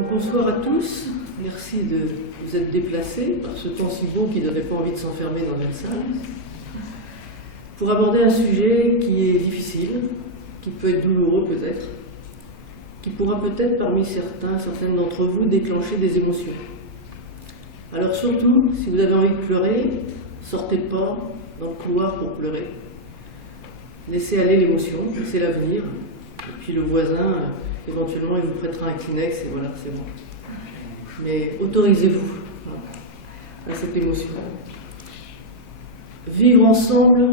Donc bonsoir à tous, merci de vous être déplacés par ce temps si beau qui ne donnait pas envie de s'enfermer dans une salle, pour aborder un sujet qui est difficile, qui peut être douloureux peut-être, qui pourra peut-être parmi certaines d'entre vous déclencher des émotions. Alors surtout, si vous avez envie de pleurer, sortez pas dans le couloir pour pleurer. Laissez aller l'émotion, c'est l'avenir. Et puis le voisin, éventuellement, il vous prêtera un Kleenex et voilà, c'est bon. Mais autorisez-vous à cette émotion. Vivre ensemble,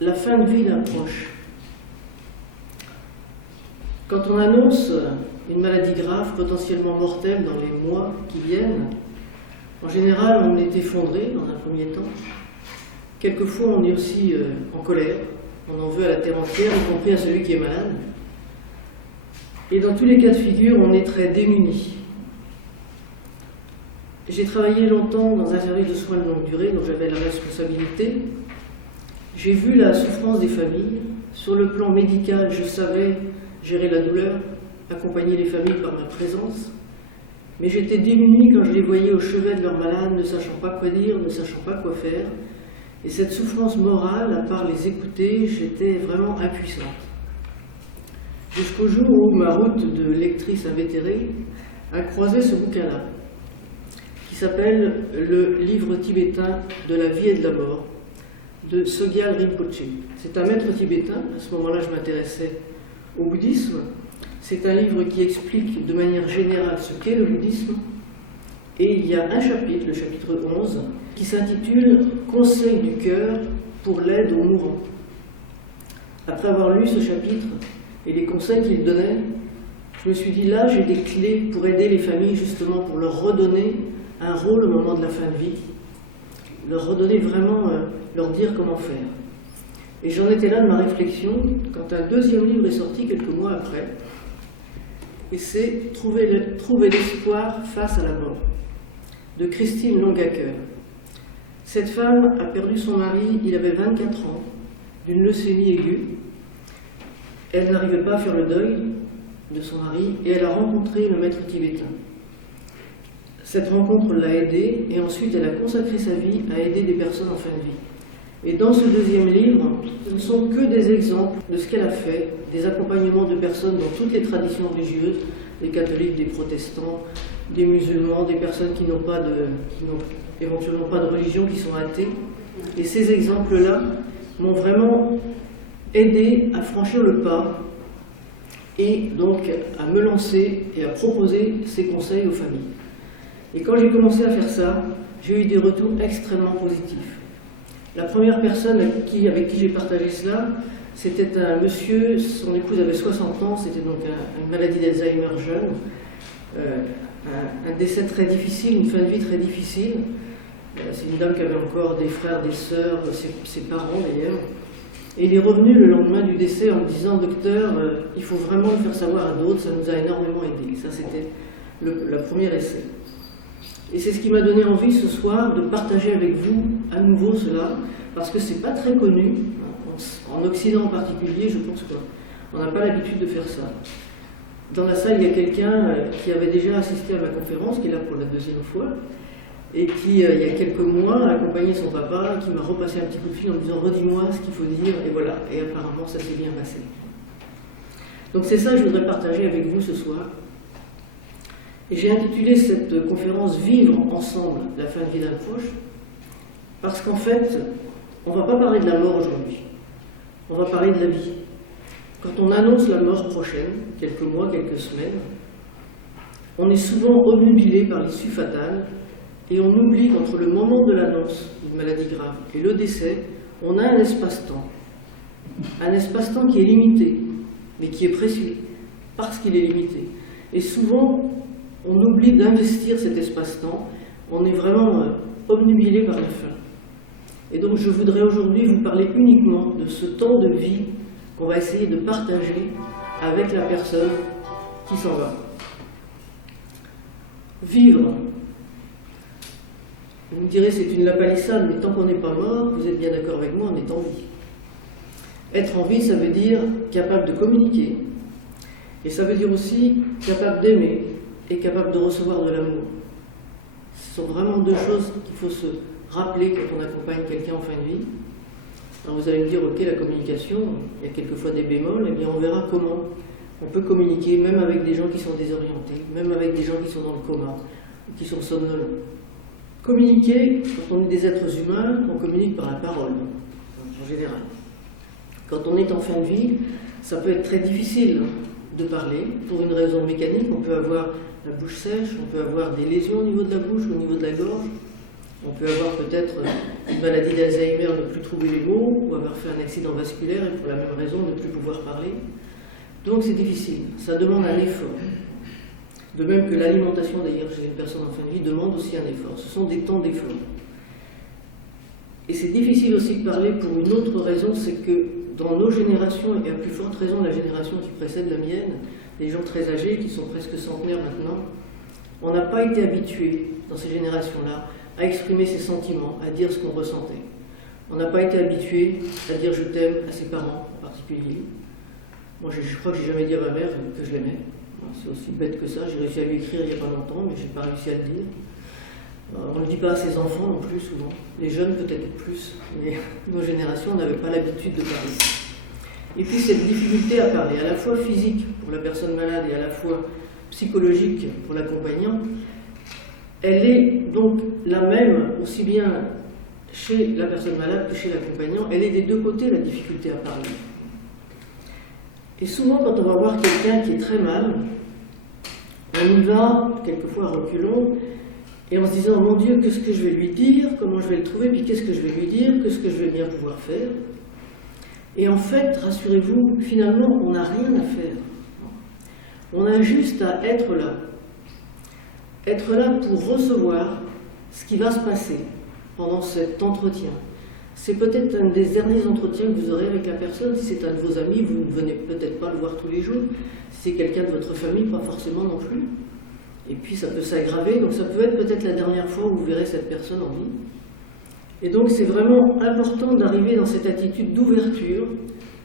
la fin de vie d'un proche. Quand on annonce une maladie grave, potentiellement mortelle dans les mois qui viennent, en général, on est effondré dans un premier temps. Quelquefois, on est aussi en colère. On en veut à la terre entière, y compris à celui qui est malade. Et dans tous les cas de figure, on est très démunis. J'ai travaillé longtemps dans un service de soins de longue durée dont j'avais la responsabilité. J'ai vu la souffrance des familles. Sur le plan médical, je savais gérer la douleur, accompagner les familles par ma présence. Mais j'étais démunie quand je les voyais au chevet de leur malade, ne sachant pas quoi dire, ne sachant pas quoi faire. Et cette souffrance morale, à part les écouter, j'étais vraiment impuissante. Jusqu'au jour où ma route de lectrice invétérée a croisé ce bouquin-là, qui s'appelle « Le livre tibétain de la vie et de la mort » de Sogyal Rinpoche. C'est un maître tibétain, à ce moment-là je m'intéressais au bouddhisme. C'est un livre qui explique de manière générale ce qu'est le bouddhisme. Et il y a un chapitre, le chapitre 11, qui s'intitule « Conseil du cœur pour l'aide aux mourants ». Après avoir lu ce chapitre et les conseils qu'il donnait, je me suis dit là, j'ai des clés pour aider les familles justement pour leur redonner un rôle au moment de la fin de vie, leur redonner vraiment, leur dire comment faire. Et j'en étais là de ma réflexion quand un deuxième livre est sorti quelques mois après, et c'est Trouver l'espoir face à la mort, de Christine Longacker. Cette femme a perdu son mari, il avait 24 ans, d'une leucémie aiguë. Elle n'arrivait pas à faire le deuil de son mari et elle a rencontré le maître tibétain. Cette rencontre l'a aidée et ensuite elle a consacré sa vie à aider des personnes en fin de vie. Et dans ce deuxième livre, ce ne sont que des exemples de ce qu'elle a fait, des accompagnements de personnes dans toutes les traditions religieuses, des catholiques, des protestants, des musulmans, des personnes qui n'ont éventuellement pas de religion, qui sont athées. Et ces exemples-là m'ont vraiment aidé à franchir le pas et donc à me lancer et à proposer ces conseils aux familles. Et quand j'ai commencé à faire ça, j'ai eu des retours extrêmement positifs. La première personne avec qui j'ai partagé cela, c'était un monsieur, son épouse avait 60 ans, c'était donc une maladie d'Alzheimer jeune, un décès très difficile, une fin de vie très difficile. C'est une dame qui avait encore des frères, des sœurs, ses parents d'ailleurs. Et il est revenu le lendemain du décès en me disant « Docteur, il faut vraiment le faire savoir à d'autres, ça nous a énormément aidé ». Ça, c'était le premier essai. Et c'est ce qui m'a donné envie ce soir de partager avec vous à nouveau cela, parce que c'est pas très connu, en Occident en particulier, je pense qu'on n'a pas l'habitude de faire ça. Dans la salle, il y a quelqu'un qui avait déjà assisté à ma conférence, qui est là pour la deuxième fois, et qui, il y a quelques mois, a accompagné son papa, qui m'a repassé un petit coup de fil en me disant « Redis-moi ce qu'il faut dire », et voilà, et apparemment ça s'est bien passé. Donc c'est ça que je voudrais partager avec vous ce soir. Et j'ai intitulé cette conférence « Vivre ensemble la fin de vie d'un proche », parce qu'en fait, on ne va pas parler de la mort aujourd'hui, on va parler de la vie. Quand on annonce la mort prochaine, quelques mois, quelques semaines, on est souvent obnubilé par l'issue fatale et on oublie qu'entre le moment de l'annonce d'une maladie grave et le décès, on a un espace-temps. Un espace-temps qui est limité, mais qui est précieux, parce qu'il est limité. Et souvent, on oublie d'investir cet espace-temps, on est vraiment obnubilé par la fin. Et donc je voudrais aujourd'hui vous parler uniquement de ce temps de vie qu'on va essayer de partager avec la personne qui s'en va. Vivre. Vous me direz, c'est une lapalissade, mais tant qu'on n'est pas mort, vous êtes bien d'accord avec moi, on est en vie. Être en vie, ça veut dire capable de communiquer, et ça veut dire aussi capable d'aimer, est capable de recevoir de l'amour. Ce sont vraiment deux choses qu'il faut se rappeler quand on accompagne quelqu'un en fin de vie. Alors vous allez me dire, ok, la communication, il y a quelquefois des bémols, eh bien on verra comment on peut communiquer, même avec des gens qui sont désorientés, même avec des gens qui sont dans le coma, ou qui sont somnolents. Communiquer, quand on est des êtres humains, on communique par la parole, en général. Quand on est en fin de vie, ça peut être très difficile de parler, pour une raison mécanique. On peut avoir la bouche sèche, on peut avoir des lésions au niveau de la bouche, au niveau de la gorge, on peut avoir peut-être une maladie d'Alzheimer, ne plus trouver les mots, ou avoir fait un accident vasculaire et pour la même raison ne plus pouvoir parler. Donc c'est difficile, ça demande un effort. De même que l'alimentation d'ailleurs chez une personne en fin de vie demande aussi un effort. Ce sont des temps d'effort. Et c'est difficile aussi de parler pour une autre raison, c'est que dans nos générations, et à plus forte raison la génération qui précède la mienne, des gens très âgés qui sont presque centenaires maintenant, on n'a pas été habitués dans ces générations-là à exprimer ses sentiments, à dire ce qu'on ressentait. On n'a pas été habitués à dire je t'aime à ses parents en particulier. Moi je crois que j'ai jamais dit à ma mère que je l'aimais. C'est aussi bête que ça, j'ai réussi à lui écrire il n'y a pas longtemps, mais je n'ai pas réussi à le dire. On ne le dit pas à ses enfants non plus souvent, les jeunes peut-être plus, mais nos générations n'avaient pas l'habitude de parler. Et puis cette difficulté à parler, à la fois physique pour la personne malade et à la fois psychologique pour l'accompagnant, elle est donc la même aussi bien chez la personne malade que chez l'accompagnant, elle est des deux côtés la difficulté à parler. Et souvent quand on va voir quelqu'un qui est très mal, on y va quelquefois à reculons, et en se disant, mon Dieu, qu'est-ce que je vais lui dire, comment je vais le trouver, puis qu'est-ce que je vais lui dire, qu'est-ce que je vais bien pouvoir faire. Et en fait, rassurez-vous, finalement, on n'a rien à faire. On a juste à être là. Être là pour recevoir ce qui va se passer pendant cet entretien. C'est peut-être un des derniers entretiens que vous aurez avec la personne. Si c'est un de vos amis, vous ne venez peut-être pas le voir tous les jours. Si c'est quelqu'un de votre famille, pas forcément non plus. Et puis ça peut s'aggraver, donc ça peut être peut-être la dernière fois où vous verrez cette personne en vie. Et donc c'est vraiment important d'arriver dans cette attitude d'ouverture,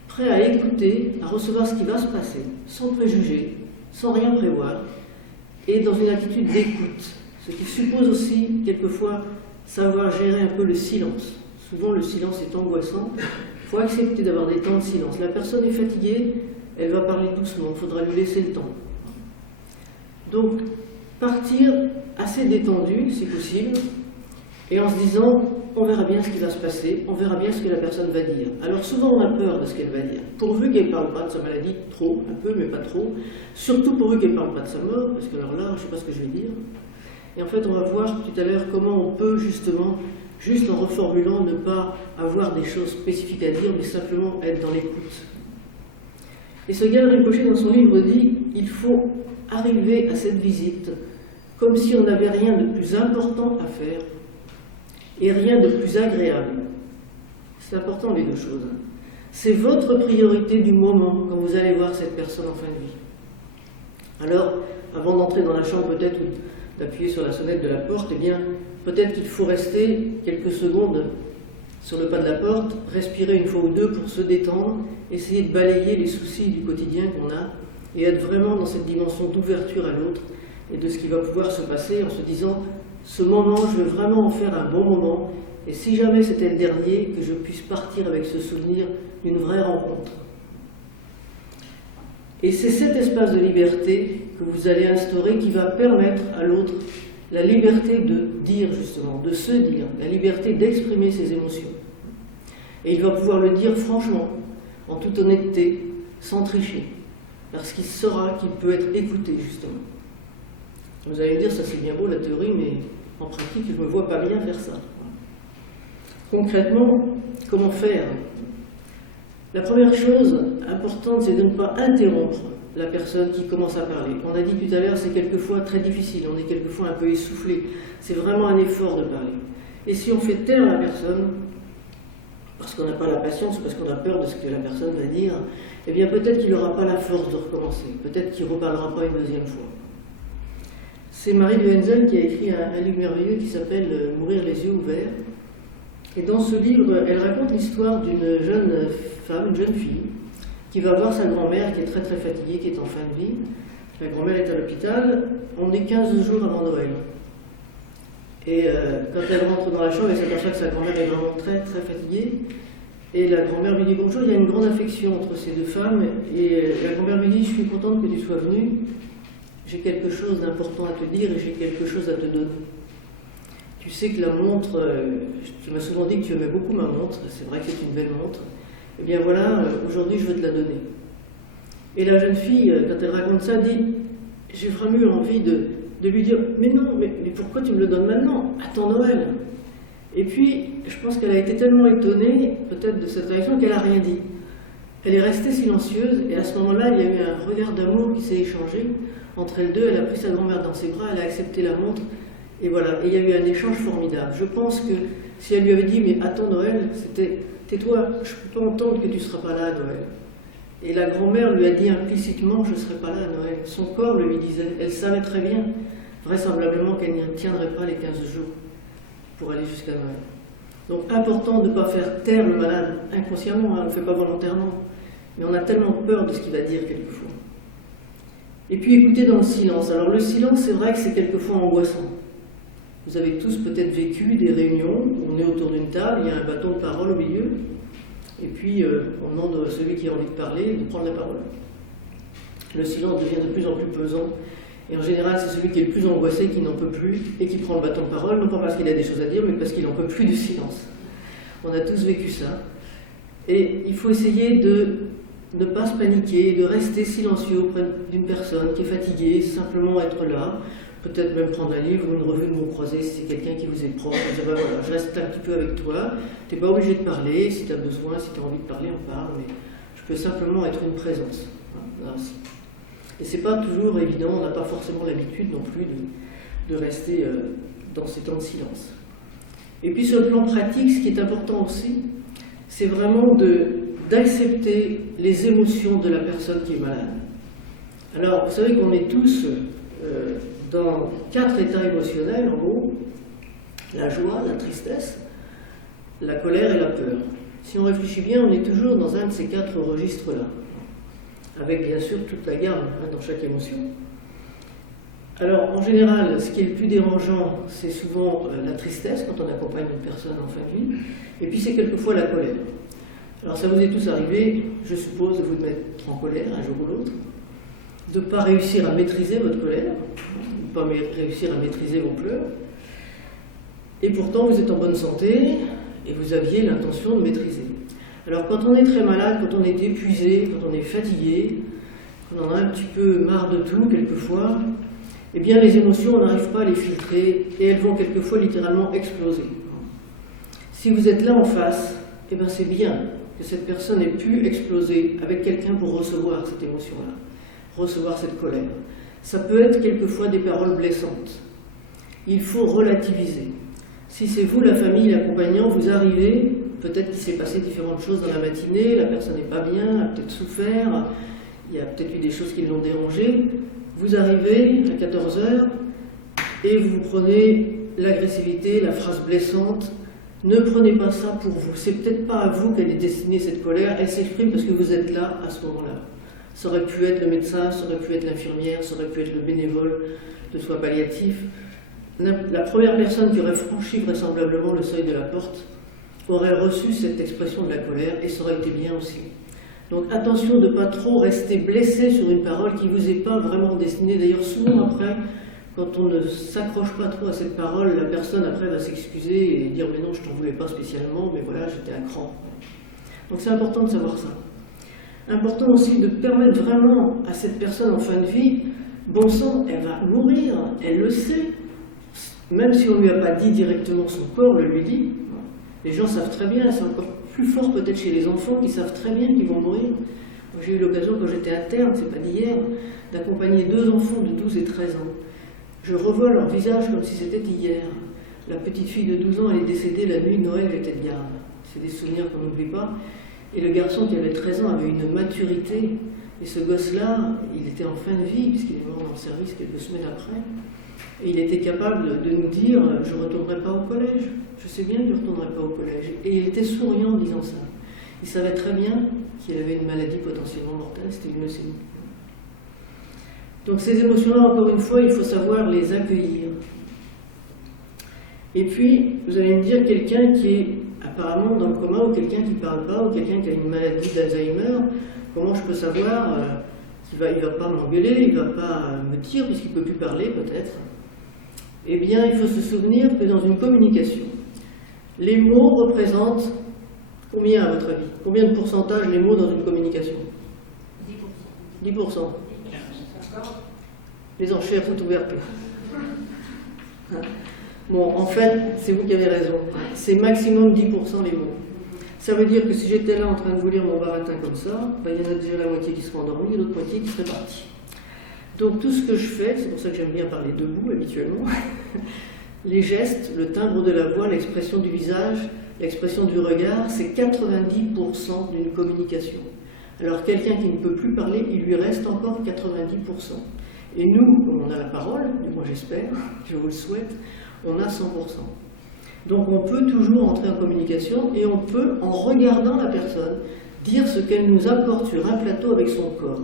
prêt à écouter, à recevoir ce qui va se passer, sans préjuger, sans rien prévoir, et dans une attitude d'écoute, ce qui suppose aussi quelquefois savoir gérer un peu le silence. Souvent le silence est angoissant, il faut accepter d'avoir des temps de silence. La personne est fatiguée, elle va parler doucement, il faudra lui laisser le temps. Donc, partir assez détendu, si possible, et en se disant, on verra bien ce qui va se passer, on verra bien ce que la personne va dire. Alors souvent on a peur de ce qu'elle va dire, pourvu qu'elle ne parle pas de sa maladie, trop, un peu, mais pas trop, surtout pourvu qu'elle ne parle pas de sa mort, parce que alors là, je ne sais pas ce que je vais dire. Et en fait, on va voir tout à l'heure comment on peut justement, juste en reformulant, ne pas avoir des choses spécifiques à dire, mais simplement être dans l'écoute. Et Sogyal Rinpoché, dans son livre, dit, il faut arriver à cette visite comme si on n'avait rien de plus important à faire et rien de plus agréable. C'est important les deux choses. C'est votre priorité du moment quand vous allez voir cette personne en fin de vie. Alors, avant d'entrer dans la chambre peut-être ou d'appuyer sur la sonnette de la porte, eh bien, peut-être qu'il faut rester quelques secondes sur le pas de la porte, respirer une fois ou deux pour se détendre, essayer de balayer les soucis du quotidien qu'on a et être vraiment dans cette dimension d'ouverture à l'autre et de ce qui va pouvoir se passer en se disant ce moment, je veux vraiment en faire un bon moment et si jamais c'était le dernier, que je puisse partir avec ce souvenir d'une vraie rencontre. Et c'est cet espace de liberté que vous allez instaurer qui va permettre à l'autre la liberté de dire justement, de se dire, la liberté d'exprimer ses émotions. Et il va pouvoir le dire franchement, en toute honnêteté, sans tricher, parce qu'il saura qu'il peut être écouté justement. Vous allez me dire, ça c'est bien beau la théorie, mais en pratique, je ne me vois pas bien faire ça. Concrètement, comment faire? La première chose importante, c'est de ne pas interrompre la personne qui commence à parler. On a dit tout à l'heure, c'est quelquefois très difficile, on est quelquefois un peu essoufflé. C'est vraiment un effort de parler. Et si on fait taire la personne, parce qu'on n'a pas la patience, parce qu'on a peur de ce que la personne va dire, eh bien peut-être qu'il n'aura pas la force de recommencer, peut-être qu'il ne reparlera pas une deuxième fois. C'est Marie de Henzel qui a écrit un livre merveilleux qui s'appelle « Mourir les yeux ouverts ». Et dans ce livre, elle raconte l'histoire d'une jeune femme, une jeune fille, qui va voir sa grand-mère qui est très très fatiguée, qui est en fin de vie, La grand-mère est à l'hôpital, on est 15 jours avant Noël. Et quand elle rentre dans la chambre, elle s'aperçoit que sa grand-mère est vraiment très très fatiguée. Et la grand-mère lui dit bonjour, il y a une grande affection entre ces deux femmes. Et la grand-mère lui dit, je suis contente que tu sois venue, j'ai quelque chose d'important à te dire et j'ai quelque chose à te donner. Tu sais que la montre, tu m'as souvent dit que tu aimais beaucoup ma montre, c'est vrai que c'est une belle montre. Eh bien voilà, aujourd'hui je veux te la donner. Et la jeune fille, quand elle raconte ça, dit, j'ai vraiment eu envie de lui dire, mais non, mais pourquoi tu me le donnes maintenant? Attends Noël. Et puis, je pense qu'elle a été tellement étonnée, peut-être de cette réaction, qu'elle n'a rien dit. Elle est restée silencieuse, et à ce moment-là, il y a eu un regard d'amour qui s'est échangé entre elles deux. Elle a pris sa grand-mère dans ses bras, elle a accepté la montre, et voilà. Et il y a eu un échange formidable. Je pense que si elle lui avait dit, mais attends Noël, c'était, tais-toi, je ne peux pas entendre que tu ne seras pas là à Noël. Et la grand-mère lui a dit implicitement, je ne serai pas là à Noël. Son corps le lui disait, elle savait très bien, vraisemblablement qu'elle n'y tiendrait pas les 15 jours pour aller jusqu'à Noël. Donc important de ne pas faire taire le malade inconsciemment, on ne le fait pas volontairement, mais on a tellement peur de ce qu'il va dire quelquefois. Et puis écouter dans le silence. Alors le silence, c'est vrai que c'est quelquefois angoissant. Vous avez tous peut-être vécu des réunions où on est autour d'une table, il y a un bâton de parole au milieu, et puis on demande à celui qui a envie de parler de prendre la parole. Le silence devient de plus en plus pesant, et en général c'est celui qui est le plus angoissé, qui n'en peut plus, et qui prend le bâton de parole, non pas parce qu'il a des choses à dire, mais parce qu'il n'en peut plus du silence. On a tous vécu ça. Et il faut essayer de ne pas se paniquer, de rester silencieux auprès d'une personne qui est fatiguée, simplement être là, peut-être même prendre un livre ou une revue de mots croisés si c'est quelqu'un qui vous est proche, dire, ben voilà, je reste un petit peu avec toi, tu n'es pas obligé de parler, si tu as besoin, si tu as envie de parler, on parle, mais je peux simplement être une présence. Hein, et c'est pas toujours évident, on n'a pas forcément l'habitude non plus de rester dans ces temps de silence. Et puis sur le plan pratique, ce qui est important aussi, c'est vraiment d'accepter les émotions de la personne qui est malade. Alors, vous savez qu'on est tous dans 4 états émotionnels, en gros, la joie, la tristesse, la colère et la peur. Si on réfléchit bien, on est toujours dans un de ces 4 registres-là, avec bien sûr toute la gamme dans chaque émotion. Alors, en général, ce qui est le plus dérangeant, c'est souvent la tristesse, quand on accompagne une personne en fin de vie, et puis c'est quelquefois la colère. Alors, ça vous est tous arrivé, je suppose, de vous mettre en colère un jour ou l'autre, de ne pas réussir à maîtriser votre colère, de ne pas réussir à maîtriser vos pleurs, et pourtant vous êtes en bonne santé, et vous aviez l'intention de maîtriser. Alors, quand on est très malade, quand on est épuisé, quand on est fatigué, quand on en a un petit peu marre de tout, quelquefois, eh bien les émotions, on n'arrive pas à les filtrer et elles vont quelquefois littéralement exploser. Si vous êtes là en face, eh bien c'est bien que cette personne ait pu exploser avec quelqu'un pour recevoir cette émotion-là, recevoir cette colère. Ça peut être quelquefois des paroles blessantes. Il faut relativiser. Si c'est vous, la famille, l'accompagnant, vous arrivez, peut-être qu'il s'est passé différentes choses dans la matinée, la personne n'est pas bien, a peut-être souffert, il y a peut-être eu des choses qui l'ont dérangé. Vous arrivez à 14h et vous prenez l'agressivité, la phrase blessante. Ne prenez pas ça pour vous. C'est peut-être pas à vous qu'elle est destinée cette colère. Elle s'exprime parce que vous êtes là à ce moment-là. Ça aurait pu être le médecin, ça aurait pu être l'infirmière, ça aurait pu être le bénévole de soins palliatifs. La première personne qui aurait franchi vraisemblablement le seuil de la porte aurait reçu cette expression de la colère et ça aurait été bien aussi. Donc attention de ne pas trop rester blessé sur une parole qui ne vous est pas vraiment destinée. D'ailleurs, souvent après, quand on ne s'accroche pas trop à cette parole, la personne après va s'excuser et dire « mais non, je ne t'en voulais pas spécialement, mais voilà, j'étais à cran ». Donc c'est important de savoir ça. Important aussi de permettre vraiment à cette personne en fin de vie, bon sang, elle va mourir, elle le sait. Même si on ne lui a pas dit directement, son corps le lui dit. Les gens savent très bien, c'est encore plus fort peut-être chez les enfants qui savent très bien qu'ils vont mourir. J'ai eu l'occasion quand j'étais interne, c'est pas d'hier, d'accompagner 2 enfants de 12 et 13 ans. Je revois leur visage comme si c'était hier. La petite fille de 12 ans, elle est décédée la nuit de Noël, j'étais de garde. C'est des souvenirs qu'on n'oublie pas. Et le garçon qui avait 13 ans avait une maturité. Et ce gosse-là, il était en fin de vie, puisqu'il est mort dans le service quelques semaines après. Et il était capable de nous dire « je ne retournerai pas au collège, je sais bien que je ne retournerai pas au collège ». Et il était souriant en disant ça. Il savait très bien qu'il avait une maladie potentiellement mortelle, c'était une leucémie. Donc ces émotions-là, encore une fois, il faut savoir les accueillir. Et puis, vous allez me dire, quelqu'un qui est apparemment dans le coma, ou quelqu'un qui ne parle pas, ou quelqu'un qui a une maladie d'Alzheimer, comment je peux savoir qu'il ne va pas m'engueuler, il ne va pas me dire, puisqu'il ne peut plus parler peut-être? Eh bien, il faut se souvenir que dans une communication, les mots représentent combien à votre avis? Combien de pourcentage les mots dans une communication? 10%. 10%. Les enchères sont ouvertes. Bon, en fait, c'est vous qui avez raison. C'est maximum 10% les mots. Ça veut dire que si j'étais là en train de vous lire mon baratin comme ça, ben, il y en a déjà la moitié qui serait endormie et l'autre moitié qui serait partie. Donc tout ce que je fais, c'est pour ça que j'aime bien parler debout habituellement, les gestes, le timbre de la voix, l'expression du visage, l'expression du regard, c'est 90% d'une communication. Alors quelqu'un qui ne peut plus parler, il lui reste encore 90%. Et nous, comme on a la parole, du moins j'espère, je vous le souhaite, on a 100%. Donc on peut toujours entrer en communication et on peut, en regardant la personne, dire ce qu'elle nous apporte sur un plateau avec son corps.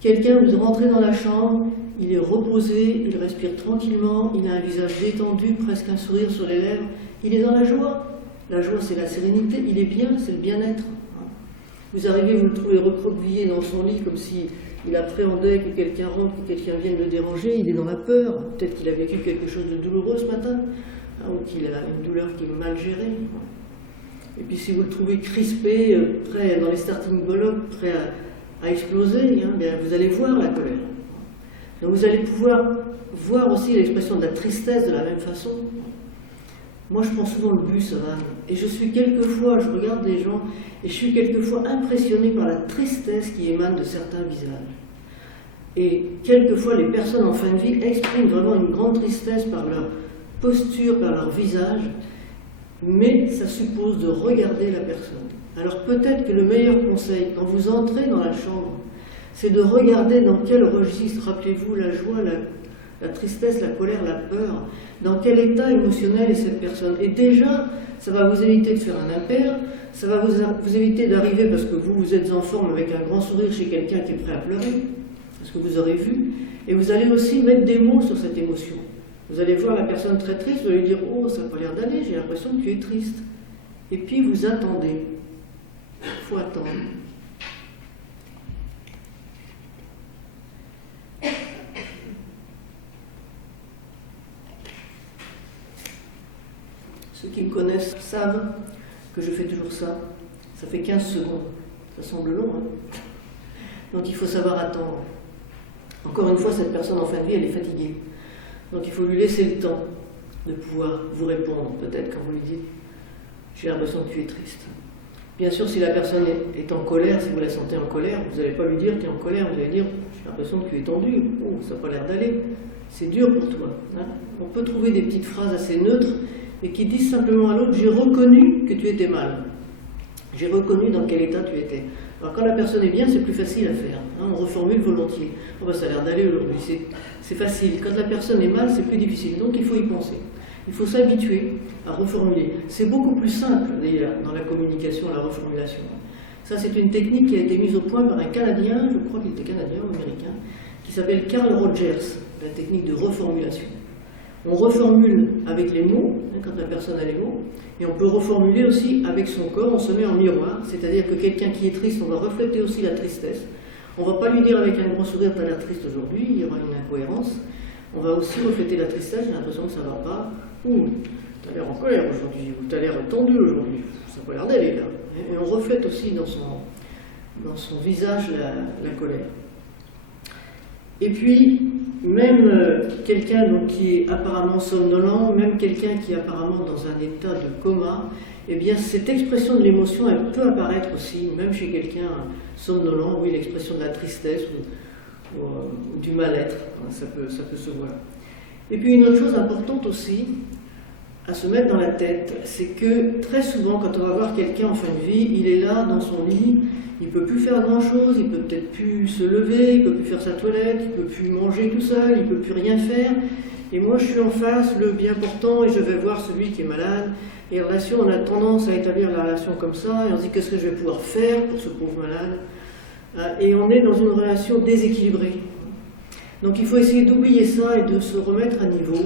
Quelqu'un, vous rentrez dans la chambre, il est reposé, il respire tranquillement, il a un visage détendu, presque un sourire sur les lèvres, il est dans la joie. La joie, c'est la sérénité, il est bien, c'est le bien-être. Vous arrivez, vous le trouvez recroquevillé dans son lit comme s'il appréhendait que quelqu'un rentre, que quelqu'un vienne le déranger, il est dans la peur, peut-être qu'il a vécu quelque chose de douloureux ce matin, ou qu'il a une douleur qui est mal gérée. Et puis si vous le trouvez crispé, prêt dans les starting blocks, prêt à exploser, bien, vous allez voir la colère. Donc vous allez pouvoir voir aussi l'expression de la tristesse de la même façon. Moi je prends souvent le bus, Savane, et je suis quelquefois, je regarde les gens, et je suis quelquefois impressionné par la tristesse qui émane de certains visages. Et quelquefois les personnes en fin de vie expriment vraiment une grande tristesse par leur posture, par leur visage, mais ça suppose de regarder la personne. Alors peut-être que le meilleur conseil, quand vous entrez dans la chambre, c'est de regarder dans quel registre, rappelez-vous, la joie, la tristesse, la colère, la peur, dans quel état émotionnel est cette personne. Et déjà, ça va vous éviter de faire un impair, ça va vous éviter d'arriver, parce que vous êtes en forme, avec un grand sourire chez quelqu'un qui est prêt à pleurer, parce que vous aurez vu, et vous allez aussi mettre des mots sur cette émotion. Vous allez voir la personne très triste, vous allez lui dire « Oh, ça n'a pas l'air d'aller, j'ai l'impression que tu es triste. » Et puis vous attendez. Il faut attendre. Ceux qui me connaissent savent que je fais toujours ça. Ça fait 15 secondes. Ça semble long, hein? Donc il faut savoir attendre. Encore une fois, cette personne en fin de vie, elle est fatiguée. Donc il faut lui laisser le temps de pouvoir vous répondre, peut-être quand vous lui dites « J'ai l'impression que tu es triste ». Bien sûr, si la personne est en colère, si vous la sentez en colère, vous n'allez pas lui dire « Tu es en colère », vous allez dire « J'ai l'impression que tu es tendu, oh, ça n'a pas l'air d'aller, c'est dur pour toi ». On peut trouver des petites phrases assez neutres et qui disent simplement à l'autre « J'ai reconnu que tu étais mal, j'ai reconnu dans quel état tu étais ». Alors quand la personne est bien, c'est plus facile à faire, on reformule volontiers. Oh, ben, ça a l'air d'aller aujourd'hui, c'est facile. Quand la personne est mal, c'est plus difficile, donc il faut y penser. Il faut s'habituer à reformuler. C'est beaucoup plus simple d'ailleurs dans la communication, la reformulation. Ça, c'est une technique qui a été mise au point par un Canadien, je crois qu'il était canadien ou américain, qui s'appelle Carl Rogers, la technique de reformulation. On reformule avec les mots, quand la personne a les mots, et on peut reformuler aussi avec son corps, on se met en miroir, c'est-à-dire que quelqu'un qui est triste, on va refléter aussi la tristesse. On ne va pas lui dire avec un grand sourire, tu as l'air triste aujourd'hui, il y aura une incohérence. On va aussi refléter la tristesse, j'ai l'impression que ça ne va pas, ou tu as l'air en colère aujourd'hui, ou tu as l'air tendu aujourd'hui, ça n'a pas l'air d'aller là. Et on reflète aussi dans son visage la colère. Et puis, même quelqu'un qui est apparemment somnolent, même quelqu'un qui est apparemment dans un état de coma, eh bien cette expression de l'émotion, elle peut apparaître aussi, même chez quelqu'un somnolent, oui, l'expression de la tristesse ou du mal-être, ça peut se voir. Et puis une autre chose importante aussi, à se mettre dans la tête, c'est que très souvent, quand on va voir quelqu'un en fin de vie, il est là dans son lit, il ne peut plus faire grand-chose, il ne peut peut-être plus se lever, il ne peut plus faire sa toilette, il ne peut plus manger tout seul, il ne peut plus rien faire. Et moi, je suis en face, le bien portant, et je vais voir celui qui est malade. Et en relation, on a tendance à établir la relation comme ça, et on se dit qu'est-ce que je vais pouvoir faire pour ce pauvre malade. Et on est dans une relation déséquilibrée. Donc il faut essayer d'oublier ça et de se remettre à niveau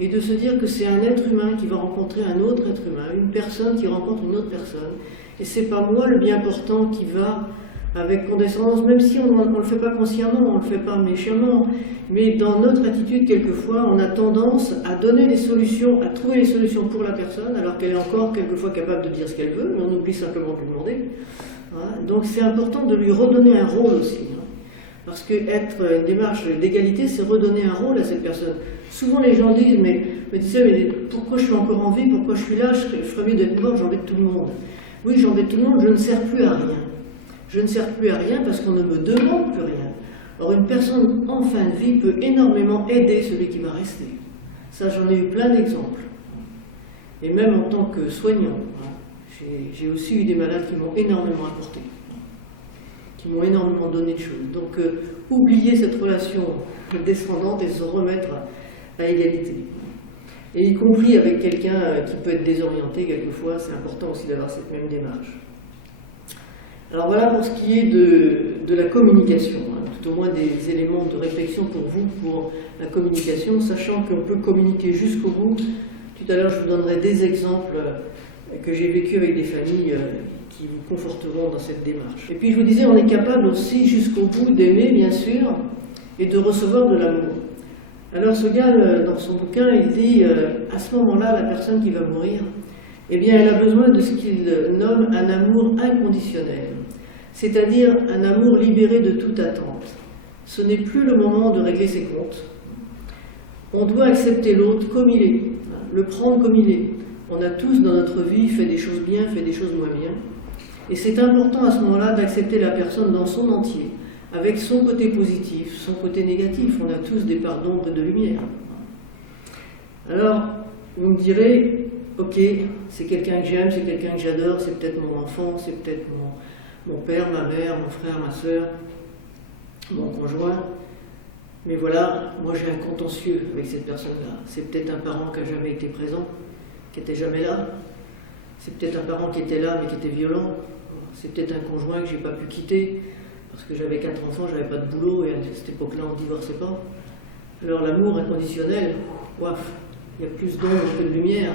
et de se dire que c'est un être humain qui va rencontrer un autre être humain, une personne qui rencontre une autre personne. Et c'est pas moi le bien portant qui va avec condescendance, même si on ne le fait pas consciemment, on ne le fait pas méchamment, mais dans notre attitude, quelquefois, on a tendance à donner des solutions, à trouver les solutions pour la personne, alors qu'elle est encore quelquefois capable de dire ce qu'elle veut, mais on oublie simplement de lui demander. Voilà. Donc c'est important de lui redonner un rôle aussi. Parce que être une démarche d'égalité, c'est redonner un rôle à cette personne. Souvent les gens disent, mais pourquoi je suis encore en vie, pourquoi je suis là, je ferais mieux d'être mort, j'embête tout le monde. Oui, j'embête tout le monde, je ne sers plus à rien. Je ne sers plus à rien parce qu'on ne me demande plus rien. Or, une personne en fin de vie peut énormément aider celui qui va rester. Ça, j'en ai eu plein d'exemples. Et même en tant que soignant, j'ai aussi eu des malades qui m'ont énormément apporté, qui m'ont énormément donné de choses. Donc, oublier cette relation descendante et se remettre à égalité. Et y compris avec quelqu'un qui peut être désorienté quelquefois, c'est important aussi d'avoir cette même démarche. Alors voilà pour ce qui est de la communication, tout au moins des éléments de réflexion pour vous, pour la communication, sachant qu'on peut communiquer jusqu'au bout. Tout à l'heure, je vous donnerai des exemples que j'ai vécu avec des familles qui vous conforteront dans cette démarche. Et puis je vous disais, on est capable aussi jusqu'au bout d'aimer, bien sûr, et de recevoir de l'amour. Alors ce gars, dans son bouquin, il dit, à ce moment-là, la personne qui va mourir, eh bien, elle a besoin de ce qu'il nomme un amour inconditionnel, c'est-à-dire un amour libéré de toute attente. Ce n'est plus le moment de régler ses comptes. On doit accepter l'autre comme il est, le prendre comme il est. On a tous dans notre vie fait des choses bien, fait des choses moins bien. Et c'est important à ce moment-là d'accepter la personne dans son entier, avec son côté positif, son côté négatif. On a tous des parts d'ombre et de lumière. Alors, vous me direz, ok, c'est quelqu'un que j'aime, c'est quelqu'un que j'adore, c'est peut-être mon enfant, c'est peut-être mon père, ma mère, mon frère, ma soeur, mon conjoint. Mais voilà, moi j'ai un contentieux avec cette personne-là. C'est peut-être un parent qui n'a jamais été présent, qui n'était jamais là. C'est peut-être un parent qui était là, mais qui était violent. C'est peut-être un conjoint que je n'ai pas pu quitter, parce que j'avais 4 enfants, je n'avais pas de boulot, et à cette époque-là, on ne divorçait pas. Alors l'amour inconditionnel, waf, il y a plus d'ombre que de lumière.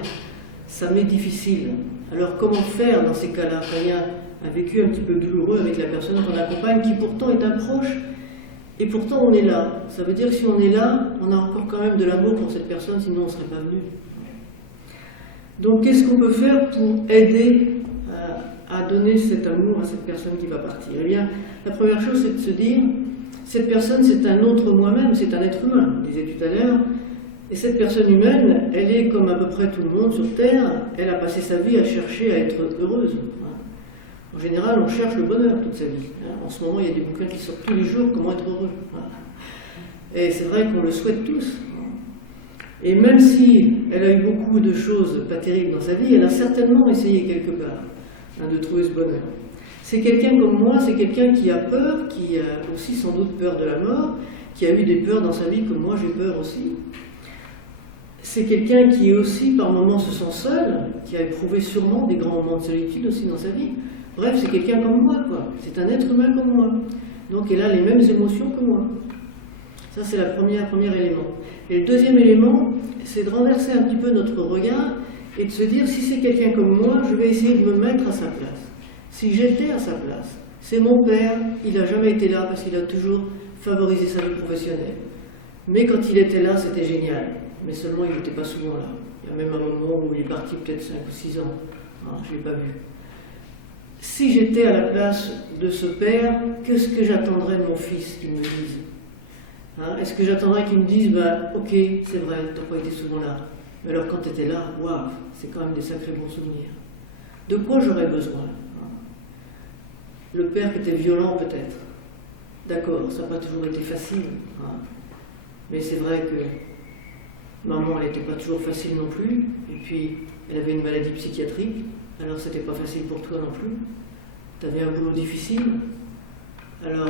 Ça m'est difficile. Alors comment faire dans ces cas-là, quand il y a un vécu un petit peu douloureux avec la personne qu'on accompagne, qui pourtant est un proche, et pourtant on est là. Ça veut dire que si on est là, on a encore quand même de l'amour pour cette personne, sinon on ne serait pas venu. Donc qu'est-ce qu'on peut faire pour aider à donner cet amour à cette personne qui va partir? Eh bien, la première chose, c'est de se dire, cette personne, c'est un autre moi-même, c'est un être humain, je disais tout à l'heure. Et cette personne humaine, elle est comme à peu près tout le monde sur Terre, elle a passé sa vie à chercher à être heureuse. En général, on cherche le bonheur toute sa vie. En ce moment, il y a des bouquins qui sortent tous les jours, comment être heureux. Et c'est vrai qu'on le souhaite tous. Et même si elle a eu beaucoup de choses pas terribles dans sa vie, elle a certainement essayé quelque part de trouver ce bonheur. C'est quelqu'un comme moi, c'est quelqu'un qui a peur, qui a aussi sans doute peur de la mort, qui a eu des peurs dans sa vie comme moi j'ai peur aussi. C'est quelqu'un qui aussi par moments se sent seul, qui a éprouvé sûrement des grands moments de solitude aussi dans sa vie. Bref, c'est quelqu'un comme moi, quoi. C'est un être humain comme moi. Donc elle a les mêmes émotions que moi. Ça c'est le premier élément. Et le deuxième élément, c'est de renverser un petit peu notre regard et de se dire, si c'est quelqu'un comme moi, je vais essayer de me mettre à sa place. Si j'étais à sa place, c'est mon père, il n'a jamais été là parce qu'il a toujours favorisé sa vie professionnelle. Mais quand il était là, c'était génial. Mais seulement, il n'était pas souvent là. Il y a même un moment où il est parti peut-être 5 ou 6 ans. Je ne l'ai pas vu. Si j'étais à la place de ce père, qu'est-ce que j'attendrais de mon fils qu'il me dise? Est-ce que j'attendrais qu'il me dise, ok, c'est vrai, tu n'as pas été souvent là. Mais alors quand tu étais là, waouh, c'est quand même des sacrés bons souvenirs. De quoi j'aurais besoin? Le père qui était violent peut-être. D'accord, ça n'a pas toujours été facile. Mais c'est vrai que maman, elle n'était pas toujours facile non plus. Et puis, elle avait une maladie psychiatrique. Alors, c'était pas facile pour toi non plus. Tu avais un boulot difficile. Alors,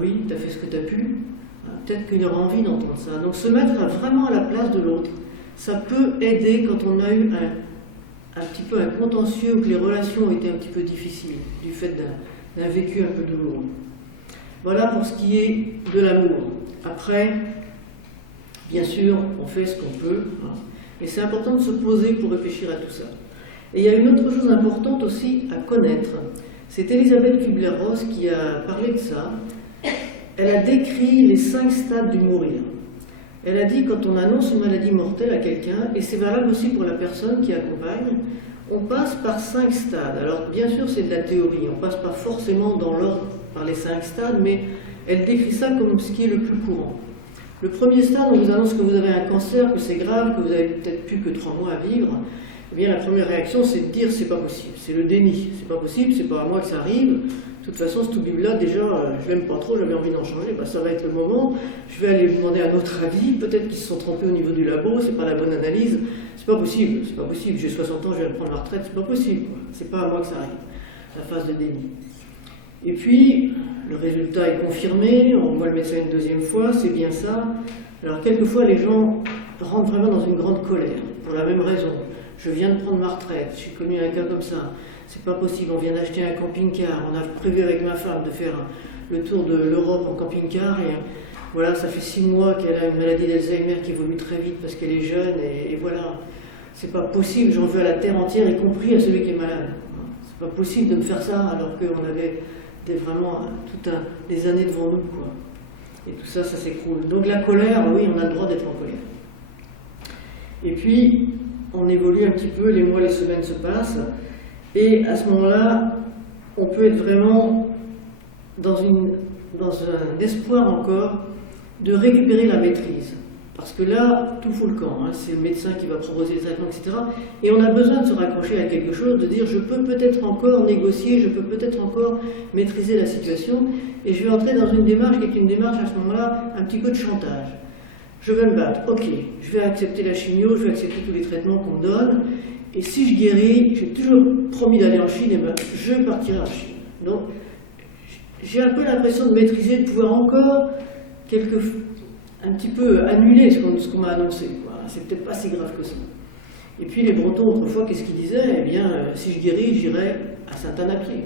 oui, tu as fait ce que tu as pu. Peut-être qu'il aura envie d'entendre ça. Donc, se mettre vraiment à la place de l'autre, ça peut aider quand on a eu un petit peu un contentieux, ou que les relations ont été un petit peu difficiles, du fait d'un vécu un peu douloureux. Voilà pour ce qui est de l'amour. Après, bien sûr, on fait ce qu'on peut, hein, et c'est important de se poser pour réfléchir à tout ça. Et il y a une autre chose importante aussi à connaître. C'est Elisabeth Kübler-Ross qui a parlé de ça. Elle a décrit les 5 stades du mourir. Elle a dit quand on annonce une maladie mortelle à quelqu'un, et c'est valable aussi pour la personne qui accompagne, on passe par 5 stades. Alors bien sûr c'est de la théorie, on ne passe pas forcément dans l'ordre par les 5 stades, mais elle décrit ça comme ce qui est le plus courant. Le premier stade, on vous annonce que vous avez un cancer, que c'est grave, que vous avez peut-être plus que 3 mois à vivre. Eh bien, la première réaction, c'est de dire c'est pas possible, c'est le déni. C'est pas possible, c'est pas à moi que ça arrive. De toute façon, cette Bible-là, déjà, je l'aime pas trop, j'avais envie d'en changer. Ben, ça va être le moment. Je vais aller demander un autre avis. Peut-être qu'ils se sont trompés au niveau du labo, c'est pas la bonne analyse. C'est pas possible, c'est pas possible. J'ai 60 ans, je viens de prendre ma retraite, c'est pas possible. C'est pas à moi que ça arrive. La phase de déni. Et puis, le résultat est confirmé, on voit le médecin une deuxième fois, c'est bien ça. Alors, quelquefois, les gens rentrent vraiment dans une grande colère, pour la même raison. Je viens de prendre ma retraite, j'ai connu un cas comme ça, c'est pas possible, on vient d'acheter un camping-car, on a prévu avec ma femme de faire le tour de l'Europe en camping-car, et voilà, ça fait 6 mois qu'elle a une maladie d'Alzheimer qui évolue très vite parce qu'elle est jeune, et voilà, c'est pas possible, j'en veux à la terre entière, y compris à celui qui est malade. C'est pas possible de me faire ça alors qu'on avait vraiment des années devant nous, quoi. Et tout ça, ça s'écroule. Donc la colère, oui, on a le droit d'être en colère. Et puis, on évolue un petit peu, les mois, les semaines se passent, et à ce moment-là, on peut être vraiment dans un espoir encore de récupérer la maîtrise. Parce que là, tout fout le camp, hein. C'est le médecin qui va proposer les traitements, etc. Et on a besoin de se raccrocher à quelque chose, de dire je peux peut-être encore négocier, je peux peut-être encore maîtriser la situation, et je vais entrer dans une démarche qui est une démarche à ce moment-là, un petit peu de chantage. Je vais me battre, ok, je vais accepter la chimio, je vais accepter tous les traitements qu'on me donne, et si je guéris, j'ai toujours promis d'aller en Chine, et ben je partirai en Chine. Donc, j'ai un peu l'impression de maîtriser, de pouvoir encore un petit peu annuler ce qu'on m'a annoncé. Voilà, c'est peut-être pas si grave que ça. Et puis les Bretons, autrefois, qu'est-ce qu'ils disaient? Eh bien, si je guéris, j'irai à Sainte-Anne-à-Pied.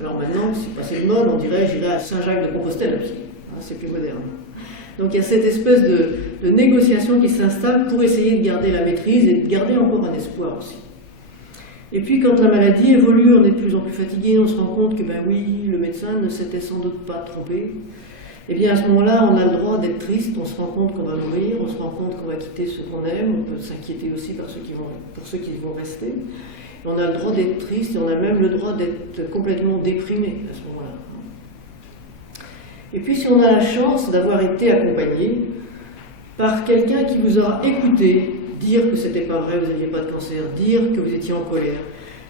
Alors maintenant, c'est passé de mode, on dirait j'irai à Saint-Jacques-de-Compostelle à pied. C'est plus moderne. Donc il y a cette espèce de négociation qui s'installe pour essayer de garder la maîtrise et de garder encore un espoir aussi. Et puis quand la maladie évolue, on est de plus en plus fatigué, on se rend compte que ben oui, le médecin ne s'était sans doute pas trompé. Et bien à ce moment-là, on a le droit d'être triste, on se rend compte qu'on va mourir, on se rend compte qu'on va quitter ceux qu'on aime, on peut s'inquiéter aussi pour ceux qui vont rester. Et on a le droit d'être triste et on a même le droit d'être complètement déprimé à ce moment-là. Et puis si on a la chance d'avoir été accompagné par quelqu'un qui vous aura écouté dire que c'était pas vrai, vous n'aviez pas de cancer, dire que vous étiez en colère,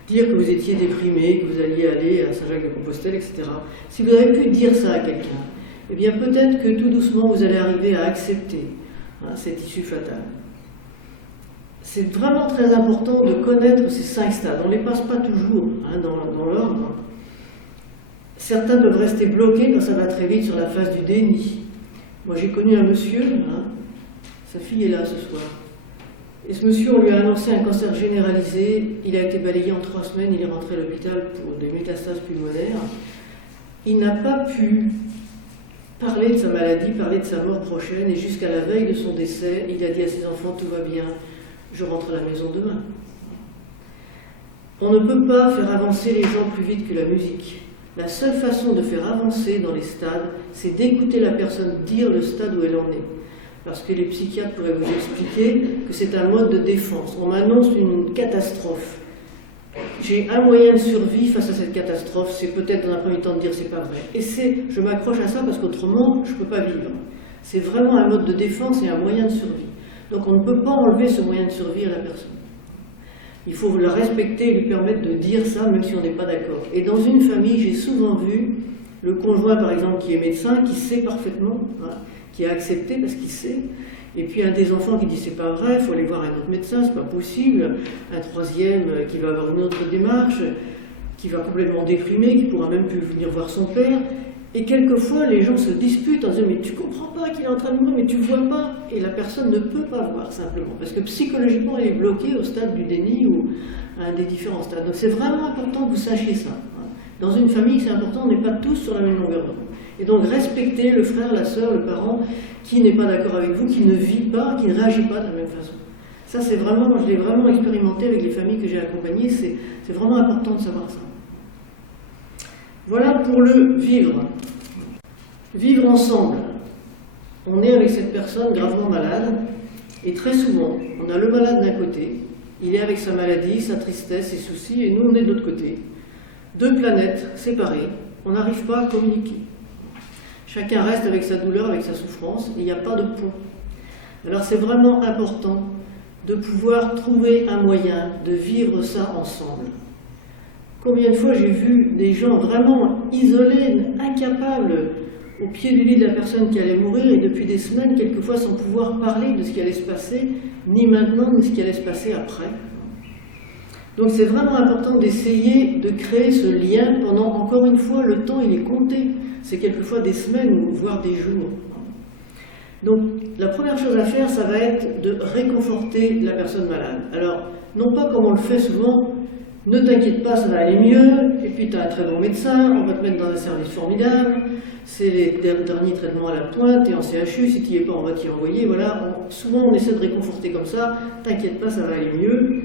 dire que vous étiez déprimé, que vous alliez aller à Saint-Jacques-de-Compostelle, etc. Si vous avez pu dire ça à quelqu'un, eh bien peut-être que tout doucement vous allez arriver à accepter cette issue fatale. C'est vraiment très important de connaître ces 5 stades. On ne les passe pas toujours dans l'ordre. Certains peuvent rester bloqués quand ça va très vite sur la phase du déni. Moi j'ai connu un monsieur, sa fille est là ce soir. Et ce monsieur, on lui a annoncé un cancer généralisé, il a été balayé en 3 semaines, il est rentré à l'hôpital pour des métastases pulmonaires. Il n'a pas pu parler de sa maladie, parler de sa mort prochaine, et jusqu'à la veille de son décès, il a dit à ses enfants, tout va bien, je rentre à la maison demain. On ne peut pas faire avancer les gens plus vite que la musique. La seule façon de faire avancer dans les stades, c'est d'écouter la personne dire le stade où elle en est. Parce que les psychiatres pourraient vous expliquer que c'est un mode de défense. On m'annonce une catastrophe. J'ai un moyen de survie face à cette catastrophe, c'est peut-être dans un premier temps de dire c'est pas vrai. Et je m'accroche à ça parce qu'autrement, je ne peux pas vivre. C'est vraiment un mode de défense et un moyen de survie. Donc on ne peut pas enlever ce moyen de survie à la personne. Il faut le respecter et lui permettre de dire ça, même si on n'est pas d'accord. Et dans une famille, j'ai souvent vu le conjoint, par exemple, qui est médecin, qui sait parfaitement, qui a accepté parce qu'il sait, et puis un des enfants qui dit c'est pas vrai, il faut aller voir un autre médecin, c'est pas possible, un troisième qui va avoir une autre démarche, qui va complètement déprimer, qui pourra même plus venir voir son père, et quelquefois les gens se disputent en disant mais tu comprends pas qu'il est en train de mourir, mais tu vois pas, et la personne ne peut pas voir simplement, parce que psychologiquement elle est bloquée au stade du déni ou à un des différents stades. Donc c'est vraiment important que vous sachiez ça. Dans une famille c'est important, on n'est pas tous sur la même longueur d'onde. Et donc respectez le frère, la sœur, le parent qui n'est pas d'accord avec vous, qui ne vit pas, qui ne réagit pas de la même façon. Ça, c'est vraiment, je l'ai vraiment expérimenté avec les familles que j'ai accompagnées, c'est vraiment important de savoir ça. Voilà pour le vivre. Vivre ensemble. On est avec cette personne gravement malade, et très souvent, on a le malade d'un côté, il est avec sa maladie, sa tristesse, ses soucis, et nous, on est de l'autre côté. Deux planètes séparées, on n'arrive pas à communiquer. Chacun reste avec sa douleur, avec sa souffrance, et il n'y a pas de pont. Alors c'est vraiment important de pouvoir trouver un moyen de vivre ça ensemble. Combien de fois j'ai vu des gens vraiment isolés, incapables, au pied du lit de la personne qui allait mourir, et depuis des semaines, quelquefois sans pouvoir parler de ce qui allait se passer, ni maintenant, ni ce qui allait se passer après. Donc c'est vraiment important d'essayer de créer ce lien pendant, encore une fois, le temps il est compté. C'est quelquefois des semaines, ou voire des jours. Donc la première chose à faire, ça va être de réconforter la personne malade. Alors, non pas comme on le fait souvent, ne t'inquiète pas, ça va aller mieux, et puis tu as un très bon médecin, on va te mettre dans un service formidable, c'est les derniers traitements à la pointe, tu es en CHU, si tu n'y es pas, on va t'y envoyer, voilà. Souvent on essaie de réconforter comme ça, t'inquiète pas, ça va aller mieux.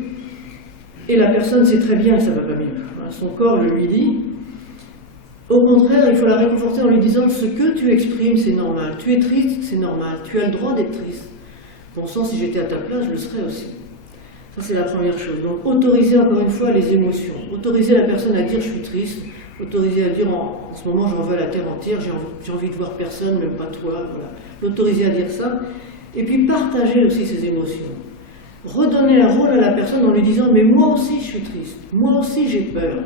Et la personne sait très bien que ça ne va pas mieux. Son corps le lui dit. Au contraire, il faut la réconforter en lui disant ce que tu exprimes, c'est normal. Tu es triste, c'est normal. Tu as le droit d'être triste. Bon sang, si j'étais à ta place, je le serais aussi. Ça, c'est la première chose. Donc, autoriser encore une fois les émotions. Autoriser la personne à dire je suis triste. Autoriser à dire en ce moment j'en veux à la terre entière, j'ai envie de voir personne, même pas toi. Voilà. L'autoriser à dire ça. Et puis partager aussi ses émotions. Redonner un rôle à la personne en lui disant mais moi aussi je suis triste, moi aussi j'ai peur,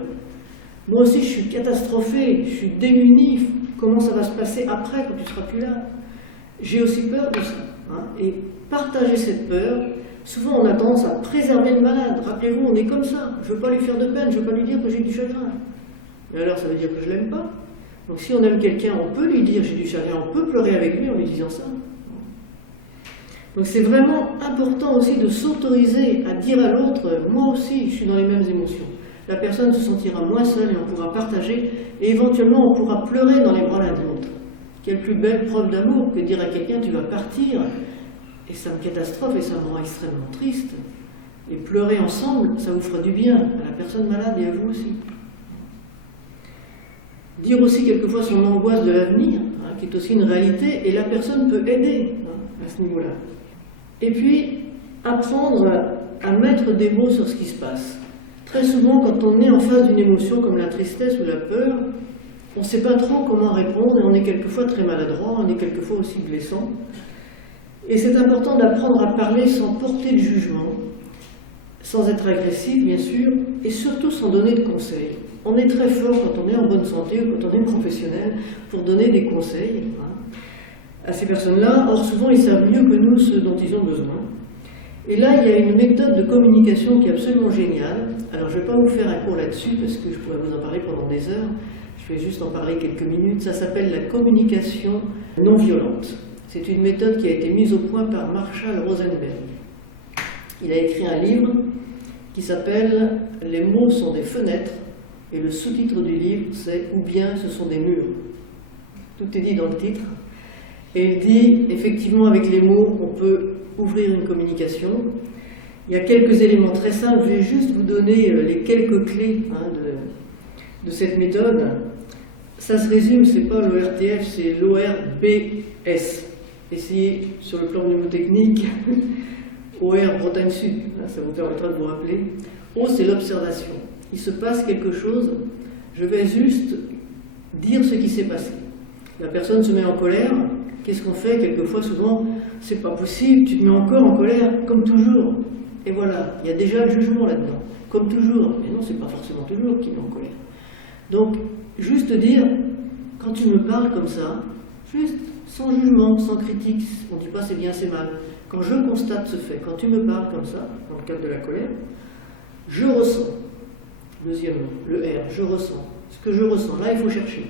moi aussi je suis catastrophé, je suis démuni, comment ça va se passer après quand tu ne seras plus là? J'ai aussi peur de ça. Hein. Et partager cette peur, souvent on a tendance à préserver le malade. Rappelez-vous, on est comme ça, je ne veux pas lui faire de peine, je ne veux pas lui dire que j'ai du chagrin. Mais alors ça veut dire que je ne l'aime pas. Donc si on aime quelqu'un, on peut lui dire j'ai du chagrin, on peut pleurer avec lui en lui disant ça. Donc c'est vraiment important aussi de s'autoriser à dire à l'autre « moi aussi, je suis dans les mêmes émotions ». La personne se sentira moins seule et on pourra partager, et éventuellement on pourra pleurer dans les bras l'un de l'autre. Quelle plus belle preuve d'amour que dire à quelqu'un « tu vas partir » et ça me catastrophe et ça me rend extrêmement triste. Et pleurer ensemble, ça vous fera du bien à la personne malade et à vous aussi. Dire aussi quelquefois son angoisse de l'avenir, hein, qui est aussi une réalité, et la personne peut aider hein, à ce niveau-là. Et puis, apprendre à mettre des mots sur ce qui se passe. Très souvent, quand on est en face d'une émotion comme la tristesse ou la peur, on ne sait pas trop comment répondre et on est quelquefois très maladroit, on est quelquefois aussi blessant. Et c'est important d'apprendre à parler sans porter de jugement, sans être agressif bien sûr, et surtout sans donner de conseils. On est très fort quand on est en bonne santé ou quand on est professionnel pour donner des conseils à ces personnes-là. Or, souvent, ils savent mieux que nous ce dont ils ont besoin. Et là, il y a une méthode de communication qui est absolument géniale. Alors, je ne vais pas vous faire un cours là-dessus, parce que je pourrais vous en parler pendant des heures. Je vais juste en parler quelques minutes. Ça s'appelle la communication non violente. C'est une méthode qui a été mise au point par Marshall Rosenberg. Il a écrit un livre qui s'appelle « Les mots sont des fenêtres » et le sous-titre du livre, c'est « Ou bien ce sont des murs ». Tout est dit dans le titre. Et il dit, effectivement, avec les mots, on peut ouvrir une communication. Il y a quelques éléments très simples. Je vais juste vous donner les quelques clés hein, de cette méthode. Ça se résume, c'est pas l'ORTF, c'est l'ORBS. Essayez sur le plan mnémotechnique, OR Bretagne Sud, hein, ça vous permettra de vous rappeler. O, c'est l'observation. Il se passe quelque chose, je vais juste dire ce qui s'est passé. La personne se met en colère. Qu'est-ce qu'on fait quelquefois, souvent, c'est pas possible, tu te mets encore en colère, comme toujours. Et voilà, il y a déjà le jugement là-dedans, comme toujours. Et non, c'est pas forcément toujours qu'il est en colère. Donc, juste dire, quand tu me parles comme ça, juste, sans jugement, sans critique, on ne dit pas c'est bien, c'est mal. Quand je constate ce fait, quand tu me parles comme ça, dans le cadre de la colère, je ressens. Deuxième mot, le R, je ressens. Ce que je ressens, là, il faut chercher.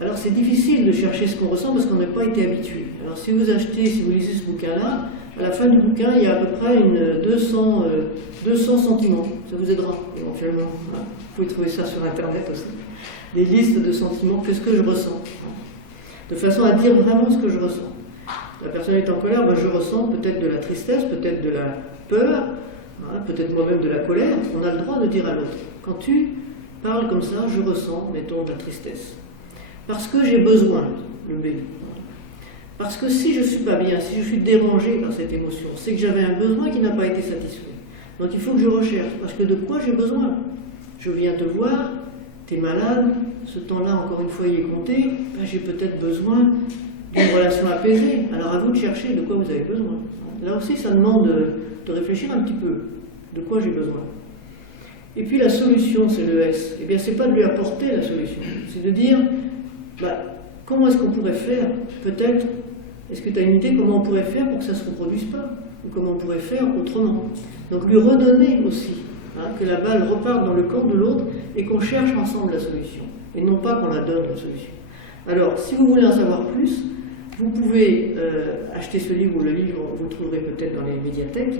Alors c'est difficile de chercher ce qu'on ressent parce qu'on n'a pas été habitué. Alors si vous achetez, si vous lisez ce bouquin-là, À la fin du bouquin, il y a à peu près 200 sentiments. Ça vous aidera éventuellement. Hein. Vous pouvez trouver ça sur Internet aussi. Des listes de sentiments, qu'est-ce que je ressens. De façon à dire vraiment ce que je ressens. La personne est en colère, ben je ressens peut-être de la tristesse, peut-être de la peur, hein, peut-être moi-même de la colère. On a le droit de dire à l'autre. Quand tu parles comme ça, je ressens, mettons, de la tristesse. Parce que j'ai besoin, le B. Parce que si je ne suis pas bien, si je suis dérangé par cette émotion, c'est que j'avais un besoin qui n'a pas été satisfait. Donc il faut que je recherche. Parce que de quoi j'ai besoin? Je viens te voir, tu es malade, ce temps-là, encore une fois, il est compté, ben, j'ai peut-être besoin d'une relation apaisée. Alors à vous de chercher de quoi vous avez besoin. Là aussi, ça demande de réfléchir un petit peu. De quoi j'ai besoin? Et puis la solution, c'est le S. Eh bien, c'est pas de lui apporter la solution. C'est de dire, bah, comment est-ce qu'on pourrait faire? Peut-être, est-ce que tu as une idée comment on pourrait faire pour que ça ne se reproduise pas? Ou comment on pourrait faire autrement? Donc lui redonner aussi, hein, que la balle reparte dans le camp de l'autre et qu'on cherche ensemble la solution. Et non pas qu'on la donne la solution. Alors, si vous voulez en savoir plus, vous pouvez acheter ce livre ou le livre, vous le trouverez peut-être dans les médiathèques.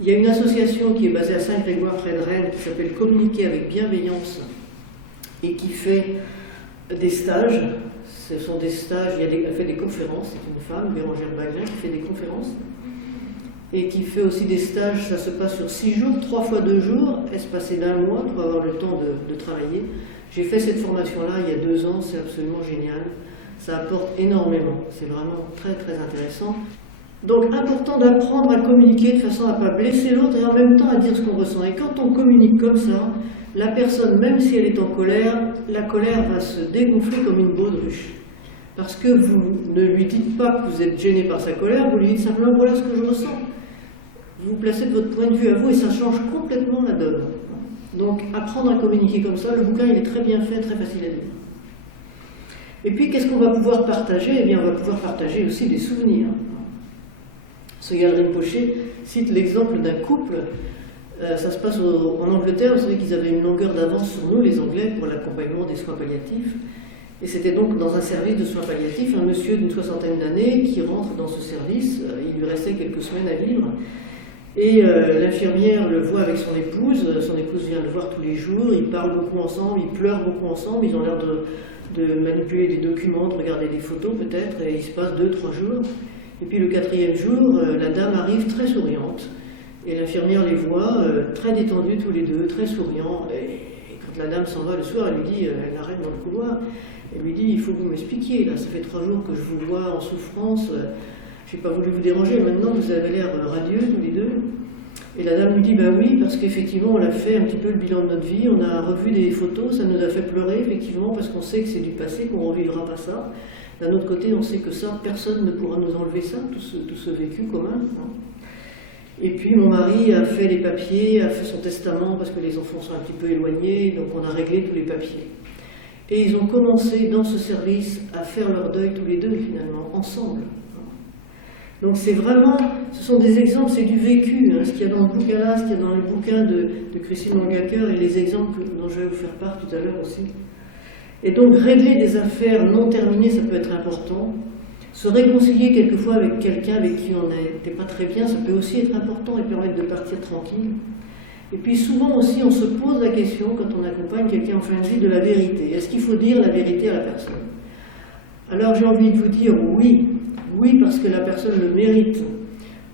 Il y a une association qui est basée à Saint-Grégoire près de Rennes qui s'appelle Communiquer avec bienveillance et qui fait des stages. Ce sont des stages, elle fait des conférences, c'est une femme, Bérangère Baglin, qui fait des conférences et qui fait aussi des stages. Ça se passe sur 6 jours, 3 fois 2 jours, espacés d'1 mois pour avoir le temps de travailler. J'ai fait cette formation-là il y a 2 ans, c'est absolument génial. Ça apporte énormément, c'est vraiment très très intéressant. Donc important d'apprendre à communiquer de façon à ne pas blesser l'autre et en même temps à dire ce qu'on ressent. Et quand on communique comme ça, la personne, même si elle est en colère, la colère va se dégonfler comme une baudruche. Parce que vous ne lui dites pas que vous êtes gêné par sa colère, vous lui dites simplement voilà ce que je ressens. Vous vous placez de votre point de vue à vous et ça change complètement la donne. Donc apprendre à communiquer comme ça, le bouquin il est très bien fait, très facile à lire. Et puis qu'est-ce qu'on va pouvoir partager? Eh bien on va pouvoir partager aussi des souvenirs. Sogyal Rinpoche cite l'exemple d'un couple, ça se passe en Angleterre, vous savez qu'ils avaient une longueur d'avance sur nous, les Anglais, pour l'accompagnement des soins palliatifs. Et c'était donc dans un service de soins palliatifs, un monsieur d'une 60aine d'années qui rentre dans ce service, il lui restait quelques semaines à vivre, et l'infirmière le voit avec son épouse vient le voir tous les jours, ils parlent beaucoup ensemble, ils pleurent beaucoup ensemble, ils ont l'air de manipuler des documents, de regarder des photos peut-être, et il se passe 2-3 jours. Et puis le 4e jour, la dame arrive très souriante, et l'infirmière les voit très détendus tous les deux, très souriants, et quand la dame s'en va le soir, elle lui dit, elle l'arrête dans le couloir, elle lui dit, il faut que vous m'expliquiez, là ça fait 3 jours que je vous vois en souffrance, je n'ai pas voulu vous déranger, maintenant vous avez l'air radieux tous les deux. Et la dame lui dit, bah oui, parce qu'effectivement on a fait un petit peu le bilan de notre vie, on a revu des photos, ça nous a fait pleurer effectivement, parce qu'on sait que c'est du passé, qu'on ne revivra pas ça. D'un autre côté, on sait que ça, personne ne pourra nous enlever ça, tout ce vécu commun. Hein. Et puis mon mari a fait les papiers, a fait son testament, parce que les enfants sont un petit peu éloignés, donc on a réglé tous les papiers. Et ils ont commencé dans ce service à faire leur deuil tous les deux, finalement, ensemble. Donc c'est vraiment, ce sont des exemples, c'est du vécu, hein, ce qu'il y a dans le bouquin là, ce qu'il y a dans le bouquin de Christine Mangaker et les exemples dont je vais vous faire part tout à l'heure aussi. Et donc régler des affaires non terminées, ça peut être important. Se réconcilier quelquefois avec quelqu'un avec qui on n'était pas très bien, ça peut aussi être important et permettre de partir tranquille. Et puis souvent aussi, on se pose la question, quand on accompagne quelqu'un en fin de vie, de la vérité. Est-ce qu'il faut dire la vérité à la personne? Alors j'ai envie de vous dire oui. Oui, parce que la personne le mérite.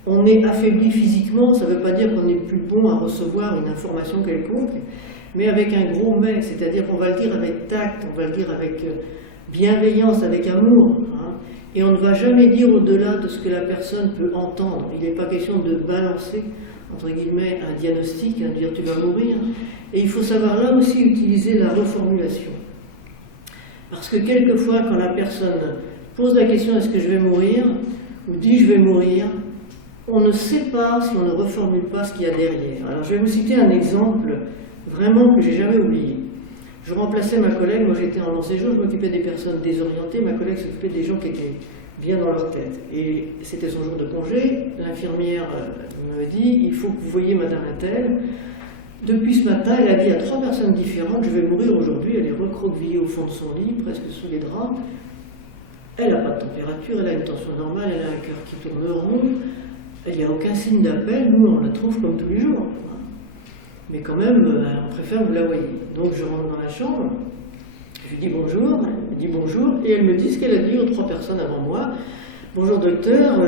On est affaibli physiquement, ça ne veut pas dire qu'on n'est plus bon à recevoir une information quelconque, mais avec un gros mais, c'est-à-dire qu'on va le dire avec tact, on va le dire avec bienveillance, avec amour. Hein, et on ne va jamais dire au-delà de ce que la personne peut entendre. Il n'est pas question de balancer, entre guillemets, un diagnostic, de dire tu vas mourir. Et il faut savoir là aussi utiliser la reformulation. Parce que quelquefois, quand la personne pose la question est-ce que je vais mourir, ou dit je vais mourir, on ne sait pas si on ne reformule pas ce qu'il y a derrière. Alors je vais vous citer un exemple vraiment que j'ai jamais oublié. Je remplaçais ma collègue, moi j'étais en long séjour, je m'occupais des personnes désorientées, ma collègue s'occupait des gens qui étaient bien dans leur tête. Et c'était son jour de congé, l'infirmière me dit il faut que vous voyiez madame Intel. Depuis ce matin, elle a dit à 3 personnes différentes je vais mourir aujourd'hui, elle est recroquevillée au fond de son lit, presque sous les draps. Elle n'a pas de température, elle a une tension normale, elle a un cœur qui tourne rond, il n'y a aucun signe d'appel, nous on la trouve comme tous les jours. Mais quand même, on préfère vous la voyez. Donc je rentre dans la chambre, je lui dis bonjour, elle me dit bonjour, et elle me dit ce qu'elle a dit aux 3 personnes avant moi. Bonjour docteur,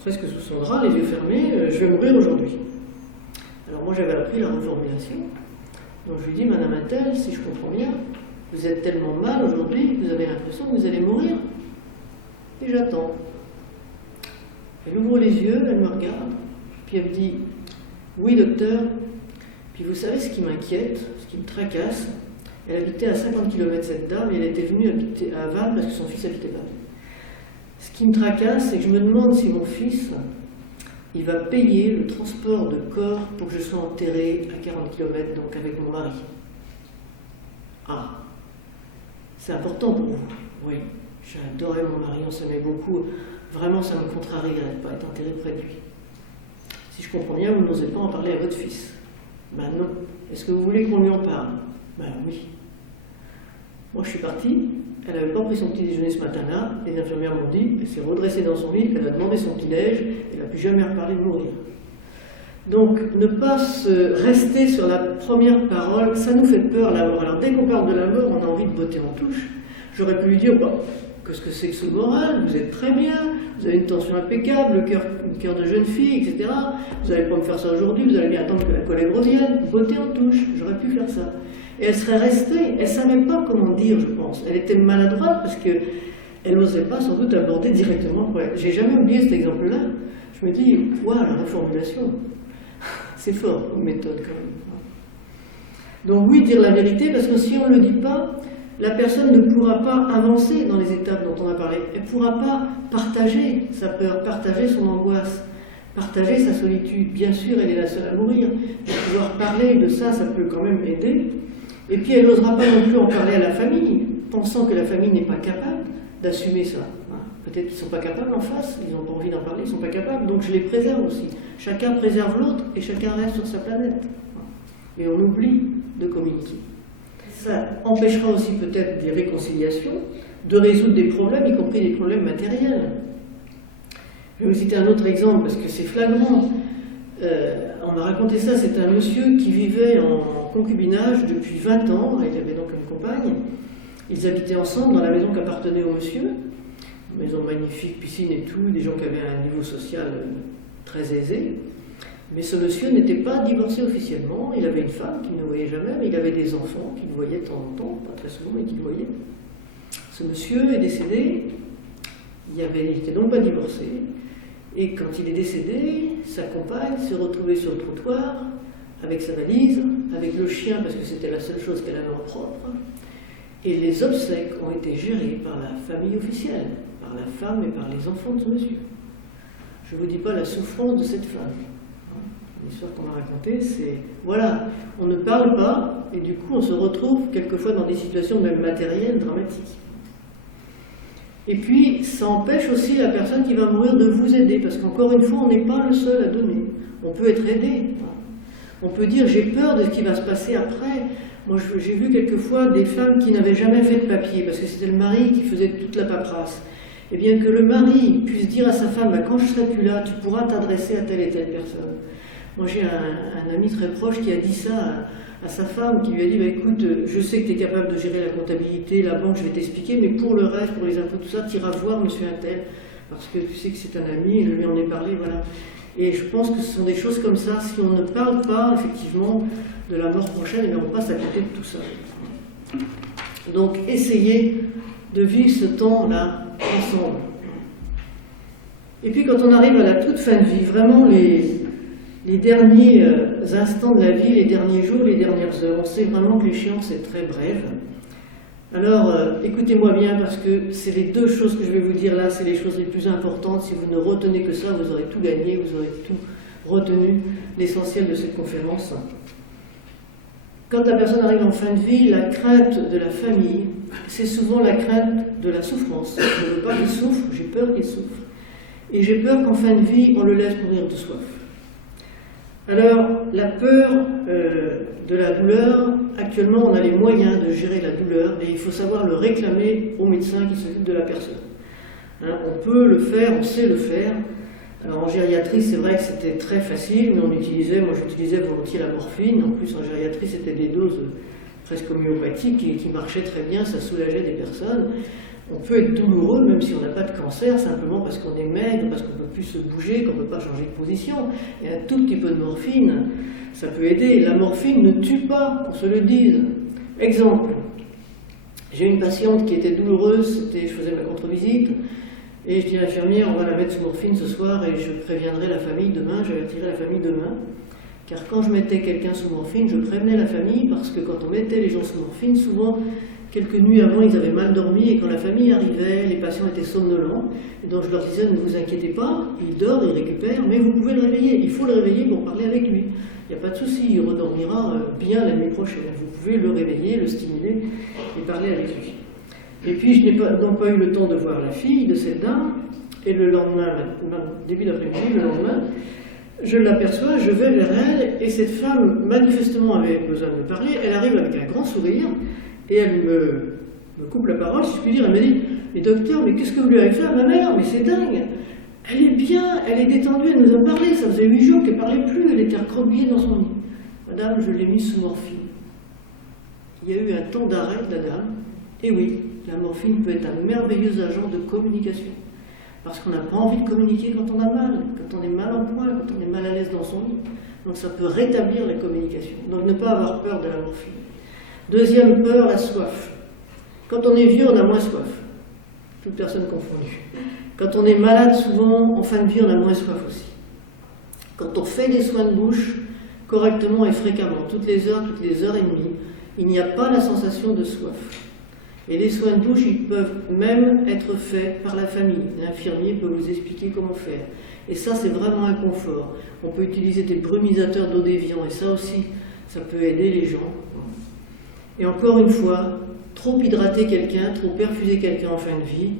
presque sous son drap, les yeux fermés, je vais mourir aujourd'hui. Alors moi j'avais appris la reformulation. Donc je lui dis, Madame Attel, si je comprends bien, vous êtes tellement mal aujourd'hui que vous avez l'impression que vous allez mourir. Et j'attends. Elle ouvre les yeux, elle me regarde, puis elle me dit, oui docteur, puis vous savez ce qui m'inquiète, ce qui me tracasse, elle habitait à 50 km cette dame, et elle était venue habiter à Vannes parce que son fils habitait Vannes. Ce qui me tracasse, c'est que je me demande si mon fils, il va payer le transport de corps pour que je sois enterré à 40 km, donc avec mon mari. Ah, c'est important pour vous. Oui, j'adorais mon mari, on s'aimait beaucoup. Vraiment, ça me contrarierait de ne pas être enterré près de lui. Si je comprends bien, vous n'osez pas en parler à votre fils. Ben non. Est-ce que vous voulez qu'on lui en parle? Ben oui. Moi, je suis partie. Elle n'avait pas pris son petit déjeuner ce matin-là. Les infirmières m'ont dit, elle s'est redressée dans son lit, elle a demandé son petit-déj, elle n'a plus jamais reparlé de mourir. Donc, ne pas rester sur la première parole, ça nous fait peur, la mort. Alors, dès qu'on parle de la mort, on a envie de botter en touche. J'aurais pu lui dire, bon, qu'est-ce que c'est que ce moral? Vous êtes très bien, vous avez une tension impeccable, le cœur de jeune fille, etc. Vous n'allez pas me faire ça aujourd'hui, vous allez bien attendre que la collègue revienne, botter en touche. J'aurais pu faire ça. Et elle serait restée, elle ne savait pas comment dire, je pense. Elle était maladroite parce qu'elle n'osait pas sans doute aborder directement le problème. J'ai jamais oublié cet exemple-là. Je me dis, voilà, la reformulation. C'est fort comme méthode quand même. Donc oui, dire la vérité, parce que si on ne le dit pas, la personne ne pourra pas avancer dans les étapes dont on a parlé. Elle ne pourra pas partager sa peur, partager son angoisse, partager sa solitude. Bien sûr, elle est la seule à mourir. Mais pouvoir parler de ça, ça peut quand même aider. Et puis elle n'osera pas non plus en parler à la famille, pensant que la famille n'est pas capable d'assumer ça. Peut-être qu'ils ne sont pas capables en face, ils n'ont pas envie d'en parler, ils ne sont pas capables, donc je les préserve aussi. Chacun préserve l'autre et chacun reste sur sa planète. Et on oublie de communiquer. Ça empêchera aussi peut-être des réconciliations, de résoudre des problèmes, y compris des problèmes matériels. Je vais vous citer un autre exemple parce que c'est flagrant. On m'a raconté ça, c'est un monsieur qui vivait en concubinage depuis 20 ans, il avait donc une compagne. Ils habitaient ensemble dans la maison qui appartenait au monsieur, maison magnifique, piscine et tout, des gens qui avaient un niveau social très aisé. Mais ce monsieur n'était pas divorcé officiellement, il avait une femme qu'il ne voyait jamais, mais il avait des enfants qu'il voyait de temps en temps, pas très souvent, mais qu'il voyait. Ce monsieur est décédé, il n'était donc pas divorcé, et quand il est décédé, sa compagne se retrouvait sur le trottoir, avec sa valise, avec le chien, parce que c'était la seule chose qu'elle avait en propre, et les obsèques ont été gérées par la famille officielle, par la femme et par les enfants de ce monsieur. Je ne vous dis pas la souffrance de cette femme. L'histoire qu'on m'a racontée, c'est... Voilà, on ne parle pas, et du coup on se retrouve quelquefois dans des situations même matérielles dramatiques. Et puis, ça empêche aussi la personne qui va mourir de vous aider, parce qu'encore une fois, on n'est pas le seul à donner. On peut être aidé. On peut dire, j'ai peur de ce qui va se passer après. Moi, j'ai vu quelquefois des femmes qui n'avaient jamais fait de papier, parce que c'était le mari qui faisait toute la paperasse. Et bien que le mari puisse dire à sa femme, bah, quand je serai plus là, tu pourras t'adresser à telle et telle personne. Moi, j'ai un ami très proche qui a dit ça à sa femme, qui lui a dit, bah, écoute, je sais que tu es capable de gérer la comptabilité, la banque, je vais t'expliquer, mais pour le reste, pour les impôts, tout ça, tu iras voir monsieur Intel, parce que tu sais que c'est un ami, et je lui en ai parlé, voilà. Et je pense que ce sont des choses comme ça, si on ne parle pas, effectivement, de la mort prochaine, on passe à côté de tout ça. Donc, essayez de vivre ce temps-là ensemble. Et puis, quand on arrive à la toute fin de vie, vraiment les derniers instants de la vie, les derniers jours, les dernières heures, on sait vraiment que l'échéance est très brève. Alors, écoutez-moi bien, parce que c'est les deux choses que je vais vous dire là, c'est les choses les plus importantes. Si vous ne retenez que ça, vous aurez tout gagné, vous aurez tout retenu, l'essentiel de cette conférence. Quand la personne arrive en fin de vie, la crainte de la famille, c'est souvent la crainte de la souffrance. Je ne veux pas qu'il souffre, j'ai peur qu'il souffre. Et j'ai peur qu'en fin de vie, on le laisse mourir de soif. Alors, la peur de la douleur, actuellement on a les moyens de gérer la douleur et il faut savoir le réclamer au médecin qui s'occupe de la personne. Hein, on peut le faire, on sait le faire. Alors en gériatrie, c'est vrai que c'était très facile, mais moi j'utilisais volontiers la morphine. En plus, en gériatrie, c'était des doses presque homéopathiques qui marchaient très bien, ça soulageait des personnes. On peut être douloureux, même si on n'a pas de cancer, simplement parce qu'on est maigre, parce qu'on ne peut plus se bouger, qu'on ne peut pas changer de position. Et un tout petit peu de morphine, ça peut aider. La morphine ne tue pas, qu'on se le dise. Exemple, j'ai une patiente qui était douloureuse, je faisais ma contre-visite, et je dis à l'infirmière, on va la mettre sous morphine ce soir et je préviendrai la famille demain, j'avertirai la famille demain. Car quand je mettais quelqu'un sous morphine, je prévenais la famille parce que quand on mettait les gens sous morphine, souvent, quelques nuits avant, ils avaient mal dormi et quand la famille arrivait, les patients étaient somnolents. Et donc je leur disais, ne vous inquiétez pas, il dort, il récupère, mais vous pouvez le réveiller. Il faut le réveiller pour parler avec lui. Il n'y a pas de souci, il redormira bien la nuit prochaine. Vous pouvez le réveiller, le stimuler et parler avec lui. Et puis je n'ai donc pas eu le temps de voir la fille de cette dame, et le lendemain, début d'après-midi, le lendemain, je l'aperçois, je vais vers elle, et cette femme, manifestement, avait besoin de me parler. Elle arrive avec un grand sourire, et elle me coupe la parole, si je puis dire. Elle me dit, mais docteur, mais qu'est-ce que vous lui avez fait à ma mère? Mais c'est dingue! Elle est bien, elle est détendue, elle nous a parlé, ça faisait 8 jours qu'elle ne parlait plus, elle était recroquevillée dans son lit. Madame, je l'ai mise sous morphine. Il y a eu un temps d'arrêt de la dame, et oui, la morphine peut être un merveilleux agent de communication. Parce qu'on n'a pas envie de communiquer quand on a mal, quand on est mal en point, quand on est mal à l'aise dans son lit. Donc ça peut rétablir la communication. Donc ne pas avoir peur de la morphine. Deuxième peur, la soif. Quand on est vieux, on a moins soif. Toute personne confondue. Quand on est malade, souvent, en fin de vie, on a moins soif aussi. Quand on fait des soins de bouche, correctement et fréquemment, toutes les heures et demie, il n'y a pas la sensation de soif. Et les soins de bouche, ils peuvent même être faits par la famille. L'infirmier peut vous expliquer comment faire. Et ça, c'est vraiment un confort. On peut utiliser des brumisateurs d'eau déviant, et ça aussi, ça peut aider les gens. Et encore une fois, trop hydrater quelqu'un, trop perfuser quelqu'un en fin de vie,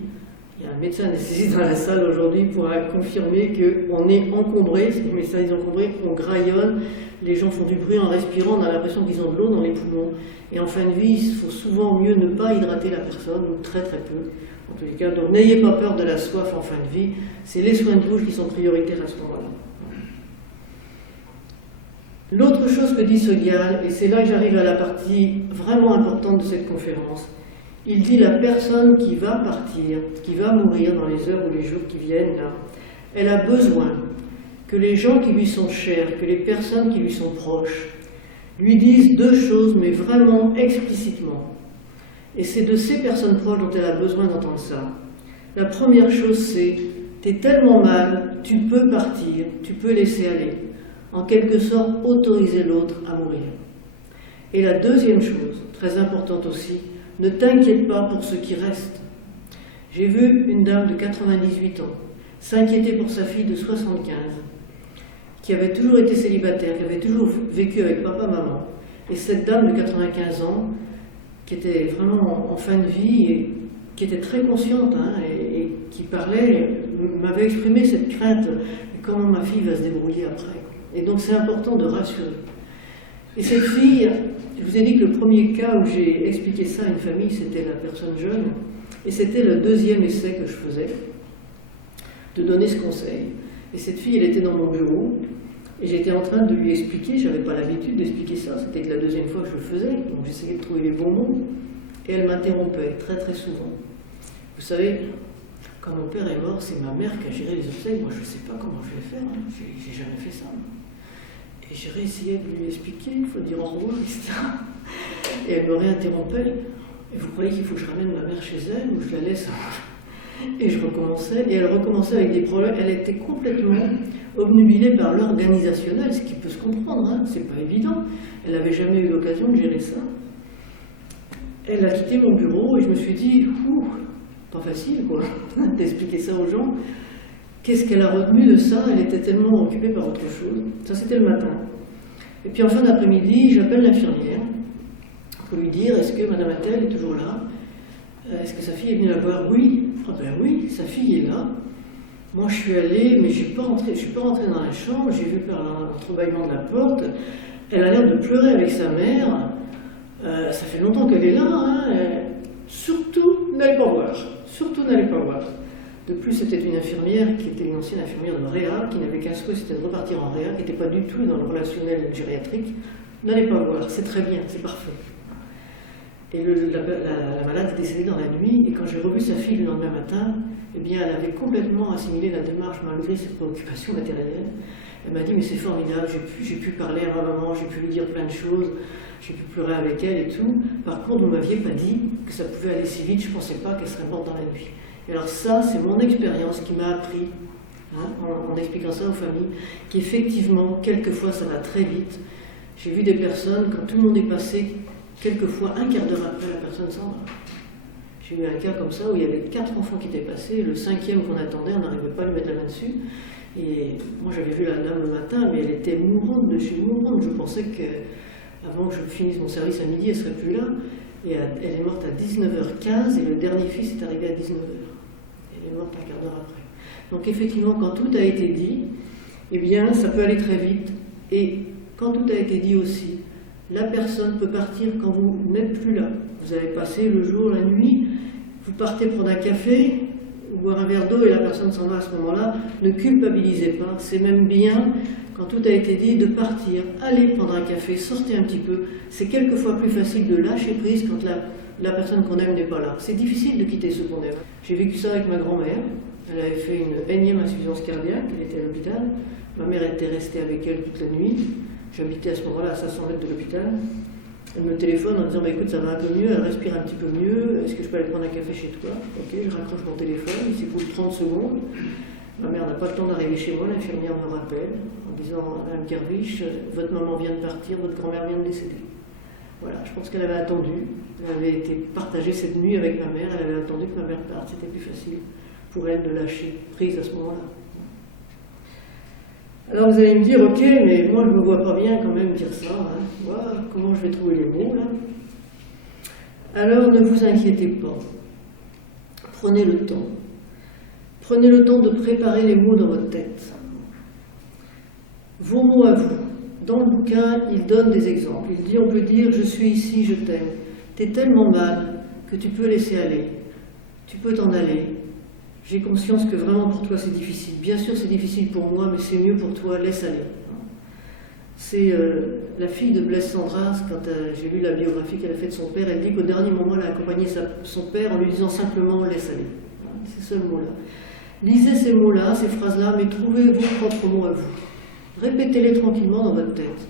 il y a un médecin anesthésiste dans la salle aujourd'hui pour confirmer qu'on est encombré, les médecins disent encombré, on graillonne, les gens font du bruit en respirant, on a l'impression qu'ils ont de l'eau dans les poumons. Et en fin de vie, il faut souvent mieux ne pas hydrater la personne, ou très très peu, en tous les cas. Donc n'ayez pas peur de la soif en fin de vie, c'est les soins de bouche qui sont prioritaires à ce moment-là. L'autre chose que dit Sogyal, et c'est là que j'arrive à la partie vraiment importante de cette conférence, il dit la personne qui va partir, qui va mourir dans les heures ou les jours qui viennent, là, elle a besoin que les gens qui lui sont chers, que les personnes qui lui sont proches, lui disent deux choses, mais vraiment explicitement. Et c'est de ces personnes proches dont elle a besoin d'entendre ça. La première chose, c'est « t'es tellement mal, tu peux partir, tu peux laisser aller ». En quelque sorte, autoriser l'autre à mourir. Et la deuxième chose, très importante aussi, ne t'inquiète pas pour ce qui reste. J'ai vu une dame de 98 ans s'inquiéter pour sa fille de 75, qui avait toujours été célibataire, qui avait toujours vécu avec papa-maman. Et cette dame de 95 ans, qui était vraiment en fin de vie, et qui était très consciente, et qui parlait, m'avait exprimé cette crainte, comment ma fille va se débrouiller après. Et donc c'est important de rassurer. Et cette fille, je vous ai dit que le premier cas où j'ai expliqué ça à une famille, c'était la personne jeune, et c'était le deuxième essai que je faisais, de donner ce conseil. Et cette fille, elle était dans mon bureau, et j'étais en train de lui expliquer, je n'avais pas l'habitude d'expliquer ça, c'était que la deuxième fois que je le faisais, donc j'essayais de trouver les bons mots, et elle m'interrompait très très souvent. Vous savez, quand mon père est mort, c'est ma mère qui a géré les obsèques, moi je ne sais pas comment je vais faire, j'ai jamais fait ça. Et j'ai réessayé de lui expliquer, il faut dire au revoir, etc. Et elle me réinterrompait. Et vous croyez qu'il faut que je ramène ma mère chez elle ou je la laisse? Et je recommençais, et elle recommençait avec des problèmes. Elle était complètement obnubilée par l'organisationnel, ce qui peut se comprendre, c'est pas évident. Elle n'avait jamais eu l'occasion de gérer ça. Elle a quitté mon bureau et je me suis dit, pas facile quoi, d'expliquer ça aux gens. Qu'est-ce qu'elle a retenu de ça? Elle était tellement occupée par autre chose. Ça, c'était le matin. Et puis en fin d'après-midi, j'appelle l'infirmière pour lui dire, est-ce que Madame Attel est toujours là? Est-ce que sa fille est venue la voir? Oui. Ah ben oui, sa fille est là. Moi, je suis allée, mais je ne suis pas rentrée dans la chambre. J'ai vu par l'entrebâillement de la porte. Elle a l'air de pleurer avec sa mère. Ça fait longtemps qu'elle est là. Surtout, n'allez pas voir. Surtout, n'allez pas voir. De plus, c'était une infirmière qui était une ancienne infirmière de réa, qui n'avait qu'un souhait, c'était de repartir en réa, qui n'était pas du tout dans le relationnel gériatrique. N'allez pas voir, c'est très bien, c'est parfait. Et la malade est décédée dans la nuit, et quand j'ai revu sa fille le lendemain matin, eh bien, elle avait complètement assimilé la démarche malgré ses préoccupations matérielles. Elle m'a dit, mais c'est formidable, j'ai pu parler à ma maman, j'ai pu lui dire plein de choses, j'ai pu pleurer avec elle et tout. Par contre, vous ne m'aviez pas dit que ça pouvait aller si vite, je ne pensais pas qu'elle serait morte dans la nuit. Et alors ça, c'est mon expérience qui m'a appris, en expliquant ça aux familles, qu'effectivement, quelquefois, ça va très vite. J'ai vu des personnes, quand tout le monde est passé, quelquefois, un quart d'heure après, la personne s'en va. J'ai eu un cas comme ça où il y avait 4 enfants qui étaient passés, le 5e qu'on attendait, on n'arrivait pas à lui mettre la main dessus. Et moi, j'avais vu la dame le matin, mais elle était mourante de chez mourante. Je pensais qu'avant que je finisse mon service à midi, elle ne serait plus là. Et elle est morte à 19h15 et le dernier fils est arrivé à 19h. Elle est morte un quart d'heure après. Donc effectivement, quand tout a été dit, eh bien, ça peut aller très vite. Et quand tout a été dit aussi, la personne peut partir quand vous n'êtes plus là. Vous avez passé le jour, la nuit, vous partez prendre un café, ou boire un verre d'eau et la personne s'en va à ce moment-là. Ne culpabilisez pas, c'est même bien, quand tout a été dit, de partir, aller prendre un café, sortez un petit peu. C'est quelquefois plus facile de lâcher prise quand la personne qu'on aime n'est pas là. C'est difficile de quitter ce qu'on aime. J'ai vécu ça avec ma grand-mère. Elle avait fait une énième insuffisance cardiaque, elle était à l'hôpital. Ma mère était restée avec elle toute la nuit. J'habitais à ce moment-là à 500 mètres de l'hôpital. Elle me téléphone en disant bah, écoute, ça va un peu mieux, elle respire un petit peu mieux, est-ce que je peux aller prendre un café chez toi? Ok, je raccroche mon téléphone, il s'écoule 30 secondes. Ma mère n'a pas le temps d'arriver chez moi, l'infirmière me rappelle en disant Madame Kervich, votre maman vient de partir, votre grand-mère vient de décéder. Voilà, je pense qu'elle avait attendu, elle avait été partagée cette nuit avec ma mère, elle avait attendu que ma mère parte, c'était plus facile pour elle de lâcher prise à ce moment-là. Alors vous allez me dire, ok, mais moi je ne me vois pas bien quand même dire ça, hein. Voilà, comment je vais trouver les mots là? Alors ne vous inquiétez pas, prenez le temps. Prenez le temps de préparer les mots dans votre tête. Vos mots à vous. Dans le bouquin, il donne des exemples. Il dit, on peut dire, je suis ici, je t'aime. T'es tellement mal que tu peux laisser aller. Tu peux t'en aller. J'ai conscience que vraiment pour toi c'est difficile. Bien sûr c'est difficile pour moi, mais c'est mieux pour toi, laisse aller. C'est la fille de Blaise Cendrars, quand j'ai lu la biographie qu'elle a faite de son père, elle dit qu'au dernier moment elle a accompagné son père en lui disant simplement laisse aller. C'est ce mot-là. Lisez ces mots-là, ces phrases-là, mais trouvez vos propres mots à vous. Répétez-les tranquillement dans votre tête.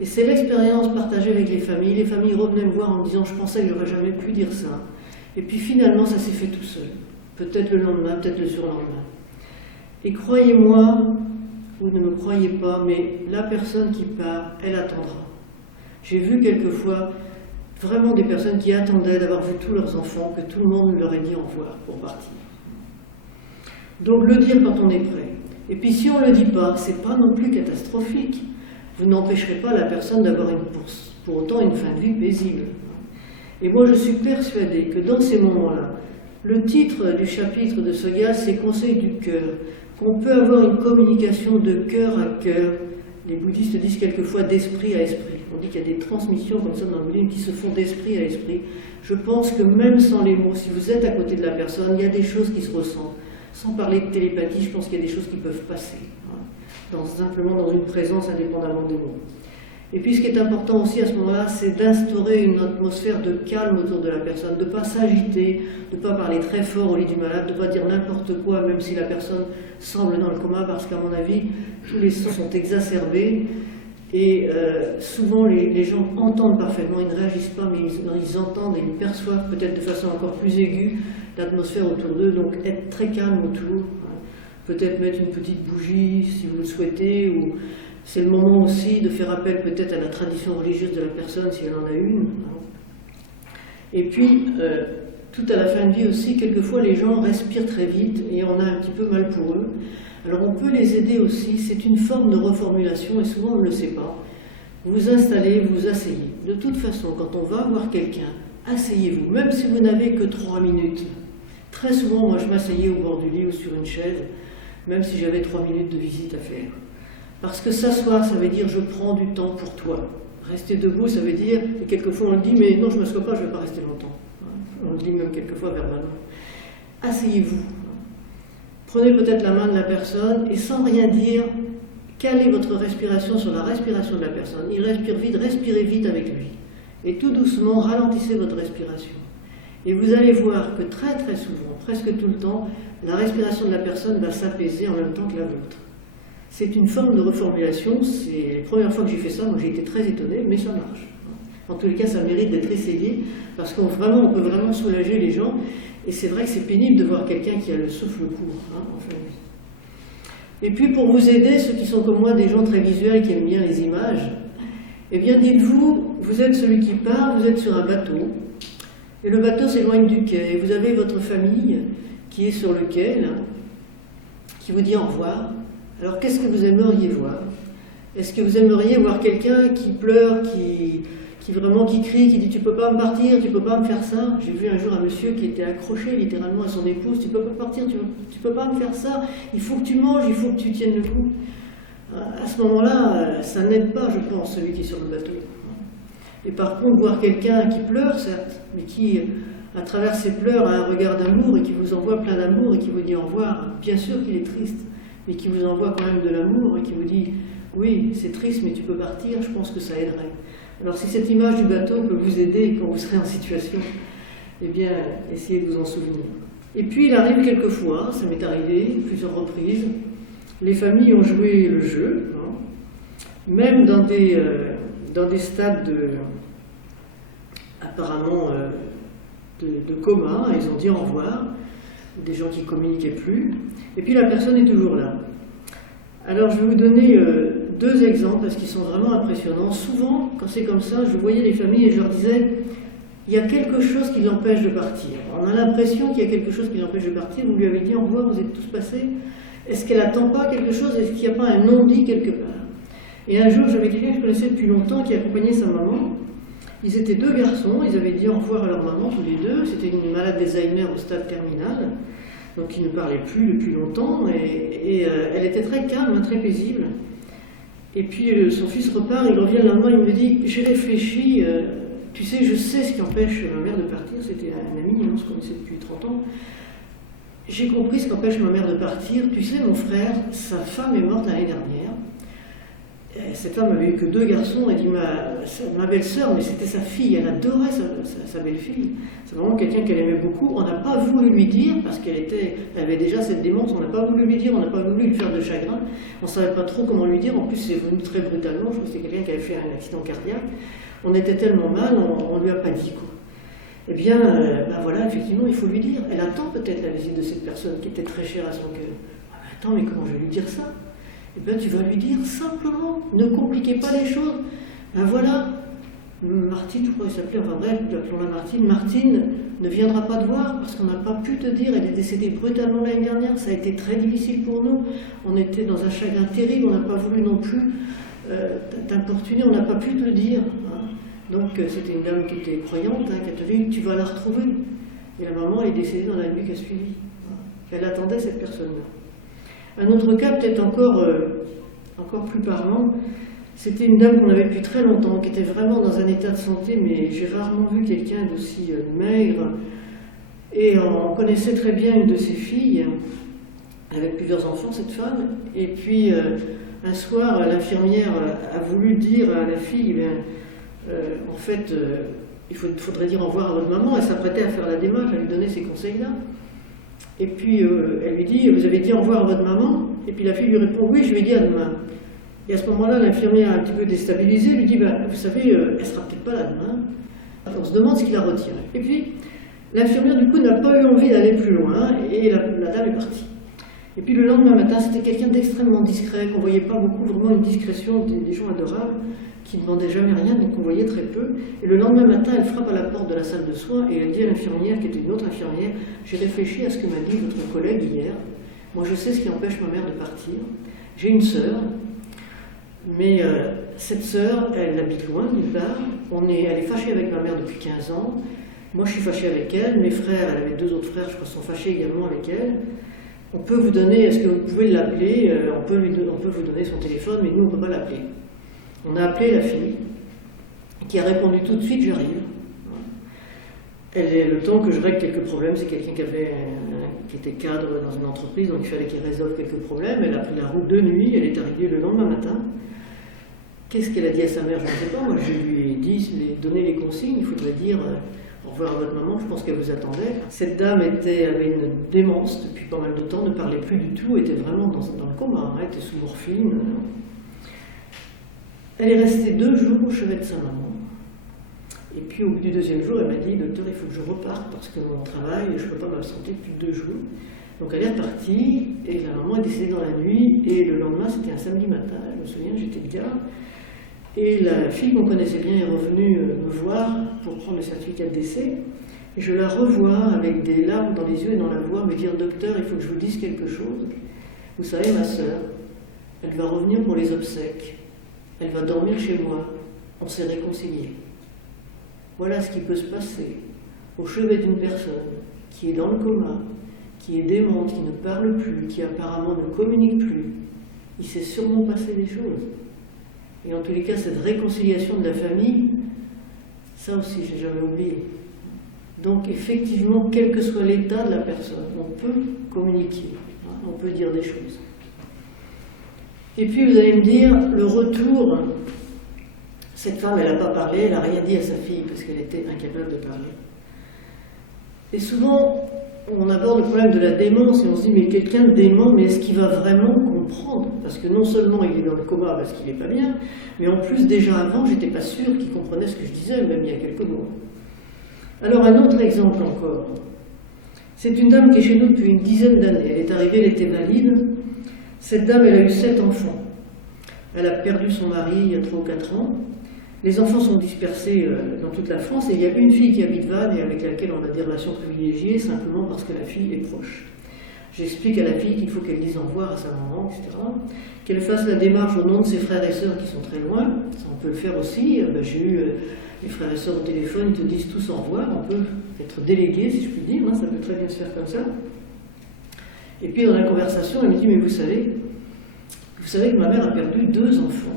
Et c'est l'expérience partagée avec les familles. Les familles revenaient me voir en me disant je pensais que j'aurais jamais pu dire ça. Et puis finalement ça s'est fait tout seul. Peut-être le lendemain, peut-être le surlendemain. Et croyez-moi, vous ne me croyez pas, mais la personne qui part, elle attendra. J'ai vu quelquefois vraiment des personnes qui attendaient d'avoir vu tous leurs enfants, que tout le monde leur ait dit au revoir pour partir. Donc le dire quand on est prêt. Et puis si on ne le dit pas, c'est pas non plus catastrophique. Vous n'empêcherez pas la personne d'avoir pour autant une fin de vie paisible. Et moi je suis persuadée que dans ces moments-là, le titre du chapitre de Sogyal, c'est « Conseil du cœur », qu'on peut avoir une communication de cœur à cœur. Les bouddhistes disent quelquefois d'esprit à esprit. On dit qu'il y a des transmissions comme ça dans le bouddhisme qui se font d'esprit à esprit. Je pense que même sans les mots, si vous êtes à côté de la personne, il y a des choses qui se ressentent. Sans parler de télépathie, je pense qu'il y a des choses qui peuvent passer, simplement dans une présence indépendamment des mots. Et puis ce qui est important aussi à ce moment-là, c'est d'instaurer une atmosphère de calme autour de la personne, de ne pas s'agiter, de ne pas parler très fort au lit du malade, de ne pas dire n'importe quoi, même si la personne semble dans le coma, parce qu'à mon avis, tous les sons sont exacerbés. Et souvent, les gens entendent parfaitement, ils ne réagissent pas, mais ils entendent et ils perçoivent peut-être de façon encore plus aiguë l'atmosphère autour d'eux, donc être très calme autour. Peut-être mettre une petite bougie si vous le souhaitez, ou c'est le moment aussi de faire appel peut-être à la tradition religieuse de la personne si elle en a une. Et puis, tout à la fin de vie aussi, quelquefois les gens respirent très vite et on a un petit peu mal pour eux. Alors on peut les aider aussi, c'est une forme de reformulation et souvent on ne le sait pas. Vous vous installez, vous vous asseyez. De toute façon, quand on va voir quelqu'un, asseyez-vous, même si vous n'avez que 3 minutes. Très souvent, moi je m'asseyais au bord du lit ou sur une chaise, même si j'avais 3 minutes de visite à faire. Parce que s'asseoir, ça veut dire je prends du temps pour toi. Rester debout, ça veut dire, et quelquefois on le dit, mais non, je ne m'assois pas, je ne vais pas rester longtemps. On le dit même quelquefois verbalement. Asseyez-vous. Prenez peut-être la main de la personne et sans rien dire, calez votre respiration sur la respiration de la personne. Il respire vite, respirez vite avec lui. Et tout doucement, ralentissez votre respiration. Et vous allez voir que très très souvent, presque tout le temps, la respiration de la personne va s'apaiser en même temps que la vôtre. C'est une forme de reformulation, c'est la première fois que j'ai fait ça, moi j'ai été très étonné, mais ça marche. En tous les cas, ça mérite d'être essayé, parce qu'on peut vraiment soulager les gens, et c'est vrai que c'est pénible de voir quelqu'un qui a le souffle court, en fin de vie. Et puis pour vous aider, ceux qui sont comme moi des gens très visuels, qui aiment bien les images, eh bien dites-vous, vous êtes celui qui part, vous êtes sur un bateau, et le bateau s'éloigne du quai, et vous avez votre famille qui est sur le quai, là, qui vous dit au revoir. Alors qu'est-ce que vous aimeriez voir? Est-ce que vous aimeriez voir quelqu'un qui pleure, qui crie, qui dit tu peux pas me partir, tu peux pas me faire ça? J'ai vu un jour un monsieur qui était accroché littéralement à son épouse, tu peux pas partir, tu peux pas me faire ça, il faut que tu manges, il faut que tu tiennes le coup. À ce moment-là, ça n'aide pas, je pense, celui qui est sur le bateau. Et par contre, voir quelqu'un qui pleure, certes, mais qui, à travers ses pleurs, a un regard d'amour et qui vous envoie plein d'amour et qui vous dit au revoir, bien sûr qu'il est triste, mais qui vous envoie quand même de l'amour et qui vous dit oui, c'est triste, mais tu peux partir, je pense que ça aiderait. Alors si cette image du bateau peut vous aider quand vous serez en situation, eh bien, essayez de vous en souvenir. Et puis il arrive quelquefois, ça m'est arrivé plusieurs reprises, les familles ont joué le jeu, même dans des stades apparemment de coma, ils ont dit au revoir, des gens qui ne communiquaient plus, et puis la personne est toujours là. Alors je vais vous donner deux exemples parce qu'ils sont vraiment impressionnants. Souvent, quand c'est comme ça, je voyais les familles et je leur disais, il y a quelque chose qui l'empêche de partir. On a l'impression qu'il y a quelque chose qui l'empêche de partir, vous lui avez dit au revoir, vous êtes tous passés. Est-ce qu'elle n'attend pas quelque chose? Est-ce qu'il n'y a pas un non-dit quelque part? Et un jour, j'avais quelqu'un que je connaissais depuis longtemps qui accompagnait sa maman. Ils étaient deux garçons, ils avaient dit au revoir à leur maman tous les deux. C'était une malade d'Alzheimer au stade terminal, donc ils ne parlaient plus depuis longtemps. Et elle était très calme, très paisible. Et puis son fils repart, il revient le lendemain, il me dit « J'ai réfléchi, tu sais, je sais ce qui empêche ma mère de partir. » C'était un ami, on se connaissait depuis 30 ans. J'ai compris ce qui empêche ma mère de partir. Tu sais, mon frère, sa femme est morte l'année dernière. Cette femme avait eu que deux garçons, elle dit ma belle-sœur, mais c'était sa fille, elle adorait sa belle-fille. C'est vraiment quelqu'un qu'elle aimait beaucoup. On n'a pas voulu lui dire, parce qu'elle avait déjà cette démence, on n'a pas voulu lui dire, on n'a pas voulu lui faire de chagrin. On ne savait pas trop comment lui dire, en plus c'est venu très brutalement, je crois que c'était quelqu'un qui avait fait un accident cardiaque. On était tellement mal, on ne lui a pas dit quoi. Eh bien, voilà, effectivement, il faut lui dire. Elle attend peut-être la visite de cette personne qui était très chère à son cœur. Ah, mais attends, mais comment je vais lui dire ça? Eh bien, tu vas lui dire simplement, ne compliquez pas les choses. Ben voilà, Martine, je crois qu'elle s'appelait, enfin bref, appelons-la Martine. Martine ne viendra pas te voir parce qu'on n'a pas pu te dire, elle est décédée brutalement l'année dernière, ça a été très difficile pour nous. On était dans un chagrin terrible, on n'a pas voulu non plus t'importuner, on n'a pas pu te le dire. Donc c'était une dame qui était croyante, qui a tenu, tu vas la retrouver. Et la maman est décédée dans la nuit qui a suivi. Elle attendait cette personne-là. Un autre cas, peut-être encore plus parlant, c'était une dame qu'on avait depuis très longtemps, qui était vraiment dans un état de santé, mais j'ai rarement vu quelqu'un d'aussi maigre. Et on connaissait très bien une de ses filles, avec plusieurs enfants, cette femme. Et puis, un soir, l'infirmière a voulu dire à la fille, en fait, il faudrait dire au revoir à votre maman. Elle s'apprêtait à faire la démarche, à lui donner ces conseils-là. Et puis, elle lui dit, vous avez dit au revoir à votre maman? Et puis la fille lui répond, oui, je lui ai dit à demain. Et à ce moment-là, l'infirmière, un petit peu déstabilisée, lui dit, vous savez, elle sera peut-être pas là demain. Alors, on se demande ce qui la retient. Et puis, l'infirmière, du coup, n'a pas eu envie d'aller plus loin, et la dame est partie. Et puis, le lendemain matin, c'était quelqu'un d'extrêmement discret, qu'on ne voyait pas beaucoup, vraiment une discrétion, des gens adorables, qui ne demandaient jamais rien, donc qu'on voyait très peu. Et le lendemain matin, elle frappe à la porte de la salle de soins, et elle dit à l'infirmière, qui était une autre infirmière, j'ai réfléchi à ce que m'a dit votre collègue hier. Moi, je sais ce qui empêche ma mère de partir. J'ai une sœur, mais cette sœur, elle habite loin, nulle part. Elle est fâchée avec ma mère depuis 15 ans. Moi, je suis fâchée avec elle. Mes frères, elle avait deux autres frères, je crois, sont fâchés également avec elle. On peut vous donner, est-ce que vous pouvez l'appeler? On peut vous donner son téléphone, mais nous, on ne peut pas l'appeler. On a appelé la fille, qui a répondu tout de suite, j'arrive. Le temps que je règle quelques problèmes, c'est quelqu'un qui avait qui était cadre dans une entreprise, donc il fallait qu'elle résolve quelques problèmes. Elle a pris la route de nuit, elle est arrivée le lendemain matin. Qu'est-ce qu'elle a dit à sa mère? Je ne sais pas, moi je lui ai dit, donné les consignes, il faudrait dire au revoir à votre maman, je pense qu'elle vous attendait. Cette dame avait une démence depuis pas mal de temps, ne parlait plus du tout, était vraiment dans le coma, elle était sous morphine. Elle est restée 2 jours au chevet de sa maman. Et puis au bout du 2e jour, elle m'a dit, docteur, il faut que je reparte parce que mon travail, je ne peux pas m'absenter plus de 2 jours. Donc elle est repartie, et la maman est décédée dans la nuit, et le lendemain, c'était un samedi matin, je me souviens, j'étais bien. Et la fille qu'on connaissait bien est revenue me voir pour prendre le certificat de décès. Et je la revois avec des larmes dans les yeux et dans la voix me dire, docteur, il faut que je vous dise quelque chose. Vous savez, ma sœur, elle va revenir pour les obsèques. Elle va dormir chez moi. On s'est réconciliés. Voilà ce qui peut se passer au chevet d'une personne qui est dans le coma, qui est démente, qui ne parle plus, qui apparemment ne communique plus. Il s'est sûrement passé des choses. Et en tous les cas, cette réconciliation de la famille, ça aussi, je n'ai jamais oublié. Donc effectivement, quel que soit l'état de la personne, on peut communiquer, on peut dire des choses. Et puis vous allez me dire, le retour, cette femme, elle n'a pas parlé, elle n'a rien dit à sa fille, parce qu'elle était incapable de parler. Et souvent, on aborde le problème de la démence, et on se dit, mais quelqu'un de dément, mais est-ce qu'il va vraiment comprendre? Parce que non seulement il est dans le coma parce qu'il n'est pas bien, mais en plus, déjà avant, j'étais pas sûre qu'il comprenait ce que je disais, même il y a quelques mois. Alors un autre exemple encore. C'est une dame qui est chez nous depuis une dizaine d'années. Elle est arrivée, elle était valide. Cette dame, elle a eu 7 enfants. Elle a perdu son mari il y a 3 ou 4 ans. Les enfants sont dispersés dans toute la France et il y a une fille qui habite Vannes et avec laquelle on a des relations privilégiées simplement parce que la fille est proche. J'explique à la fille qu'il faut qu'elle dise au revoir à sa maman, etc. Qu'elle fasse la démarche au nom de ses frères et sœurs qui sont très loin. Ça, on peut le faire aussi. J'ai eu les frères et sœurs au téléphone, ils te disent tous au revoir. On peut être délégué, si je puis dire. Ça peut très bien se faire comme ça. Et puis dans la conversation, elle me dit, mais vous savez que ma mère a perdu 2 enfants.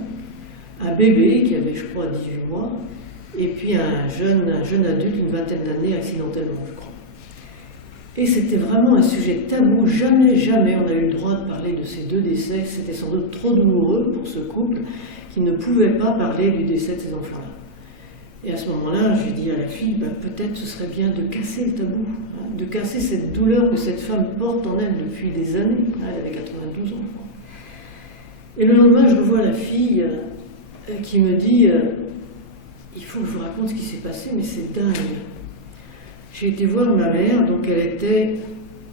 Un bébé qui avait, je crois, 18 mois, et puis un jeune adulte, une vingtaine d'années, accidentellement, je crois. Et c'était vraiment un sujet tabou. Jamais on a eu le droit de parler de ces 2 décès. C'était sans doute trop douloureux pour ce couple qui ne pouvait pas parler du décès de ces enfants-là. Et à ce moment-là, je lui dis à la fille, peut-être ce serait bien de casser le tabou, de casser cette douleur que cette femme porte en elle depuis des années. Elle avait 92 enfants. Et le lendemain, je revois la fille qui me dit, il faut que je vous raconte ce qui s'est passé, mais c'est dingue. J'ai été voir ma mère, donc elle était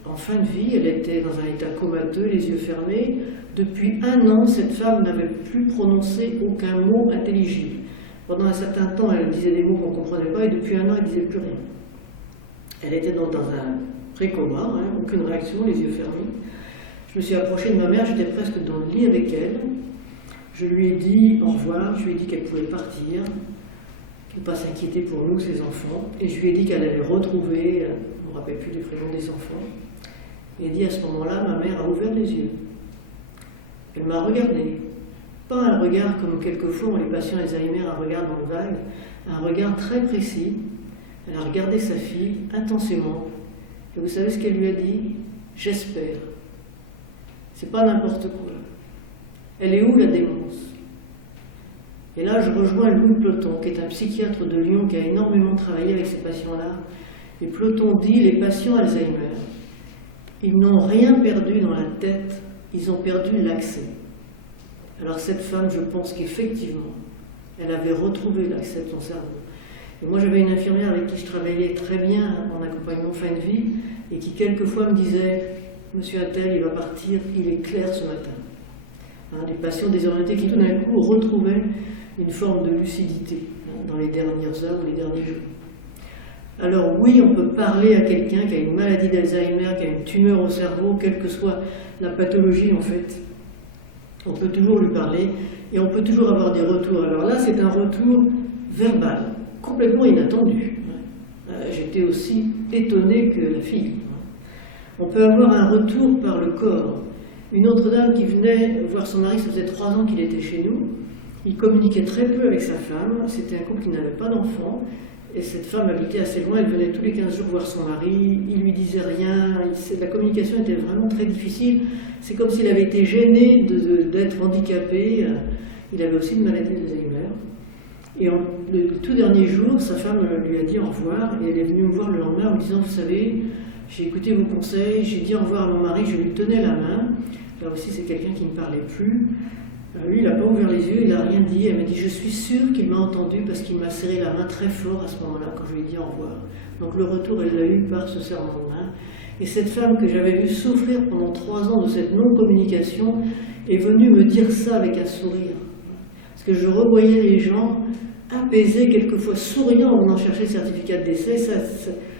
en fin de vie, elle était dans un état comateux, les yeux fermés. Depuis 1 an, cette femme n'avait plus prononcé aucun mot intelligible. Pendant un certain temps, elle disait des mots qu'on ne comprenait pas, et depuis 1 an, elle ne disait plus rien. Elle était donc dans un pré-coma, aucune réaction, les yeux fermés. Je me suis approchée de ma mère, j'étais presque dans le lit avec elle. Je lui ai dit au revoir, je lui ai dit qu'elle pouvait partir, qu'elle ne pas s'inquiéter pour nous, ses enfants, et je lui ai dit qu'elle allait retrouver, je ne me rappelle plus du prénom des enfants, et dit à ce moment-là, ma mère a ouvert les yeux. Elle m'a regardé, pas un regard comme quelquefois les patients Alzheimer, un regard dans le vague, un regard très précis. Elle a regardé sa fille intensément, et vous savez ce qu'elle lui a dit? J'espère. C'est pas n'importe quoi. Elle est où la démence? Et là, je rejoins Louis Ploton, qui est un psychiatre de Lyon qui a énormément travaillé avec ces patients-là. Et Ploton dit, les patients Alzheimer, ils n'ont rien perdu dans la tête, ils ont perdu l'accès. Alors cette femme, je pense qu'effectivement, elle avait retrouvé l'accès de son cerveau. Et moi, j'avais une infirmière avec qui je travaillais très bien en accompagnement fin de vie, et qui quelquefois me disait, Monsieur Attel, il va partir, il est clair ce matin. Des patients désorientés qui tout d'un coup retrouvaient une forme de lucidité dans les dernières heures ou les derniers jours. Alors oui, on peut parler à quelqu'un qui a une maladie d'Alzheimer, qui a une tumeur au cerveau, quelle que soit la pathologie en fait. On peut toujours lui parler et on peut toujours avoir des retours. Alors là, c'est un retour verbal, complètement inattendu. J'étais aussi étonnée que la fille. On peut avoir un retour par le corps. Une autre dame qui venait voir son mari, ça faisait 3 ans qu'il était chez nous. Il communiquait très peu avec sa femme. C'était un couple qui n'avait pas d'enfant. Et cette femme habitait assez loin, elle venait tous les 15 jours voir son mari, il lui disait rien, la communication était vraiment très difficile. C'est comme s'il avait été gêné d'être handicapé. Il avait aussi une maladie d'Alzheimer. Et le tout dernier jour, sa femme lui a dit au revoir, et elle est venue me voir le lendemain en me disant, vous savez, j'ai écouté vos conseils, j'ai dit au revoir à mon mari, je lui tenais la main. Là aussi, c'est quelqu'un qui ne parlait plus. Lui, il n'a pas ouvert les yeux, il n'a rien dit. Elle m'a dit, je suis sûre qu'il m'a entendu parce qu'il m'a serré la main très fort à ce moment-là, quand je lui ai dit au revoir. Donc le retour, elle l'a eu par ce serrement de main. Et cette femme que j'avais vue souffrir pendant 3 ans de cette non-communication est venue me dire ça avec un sourire. Parce que je revoyais les gens apaisés, quelquefois souriants en venant chercher le certificat de décès.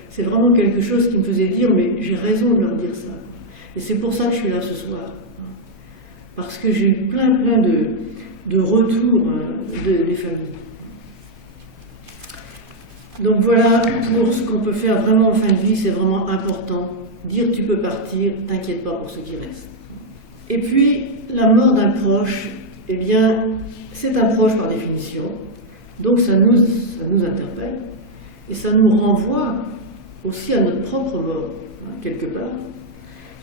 C'est vraiment quelque chose qui me faisait dire, mais j'ai raison de leur dire ça. Et c'est pour ça que je suis là ce soir. Parce que j'ai eu plein de retours des familles. Donc voilà, pour ce qu'on peut faire vraiment en fin de vie, c'est vraiment important. Dire tu peux partir, t'inquiète pas pour ce qui reste. Et puis, la mort d'un proche, eh bien, c'est un proche par définition. Donc ça nous interpelle. Et ça nous renvoie aussi à notre propre mort, quelque part.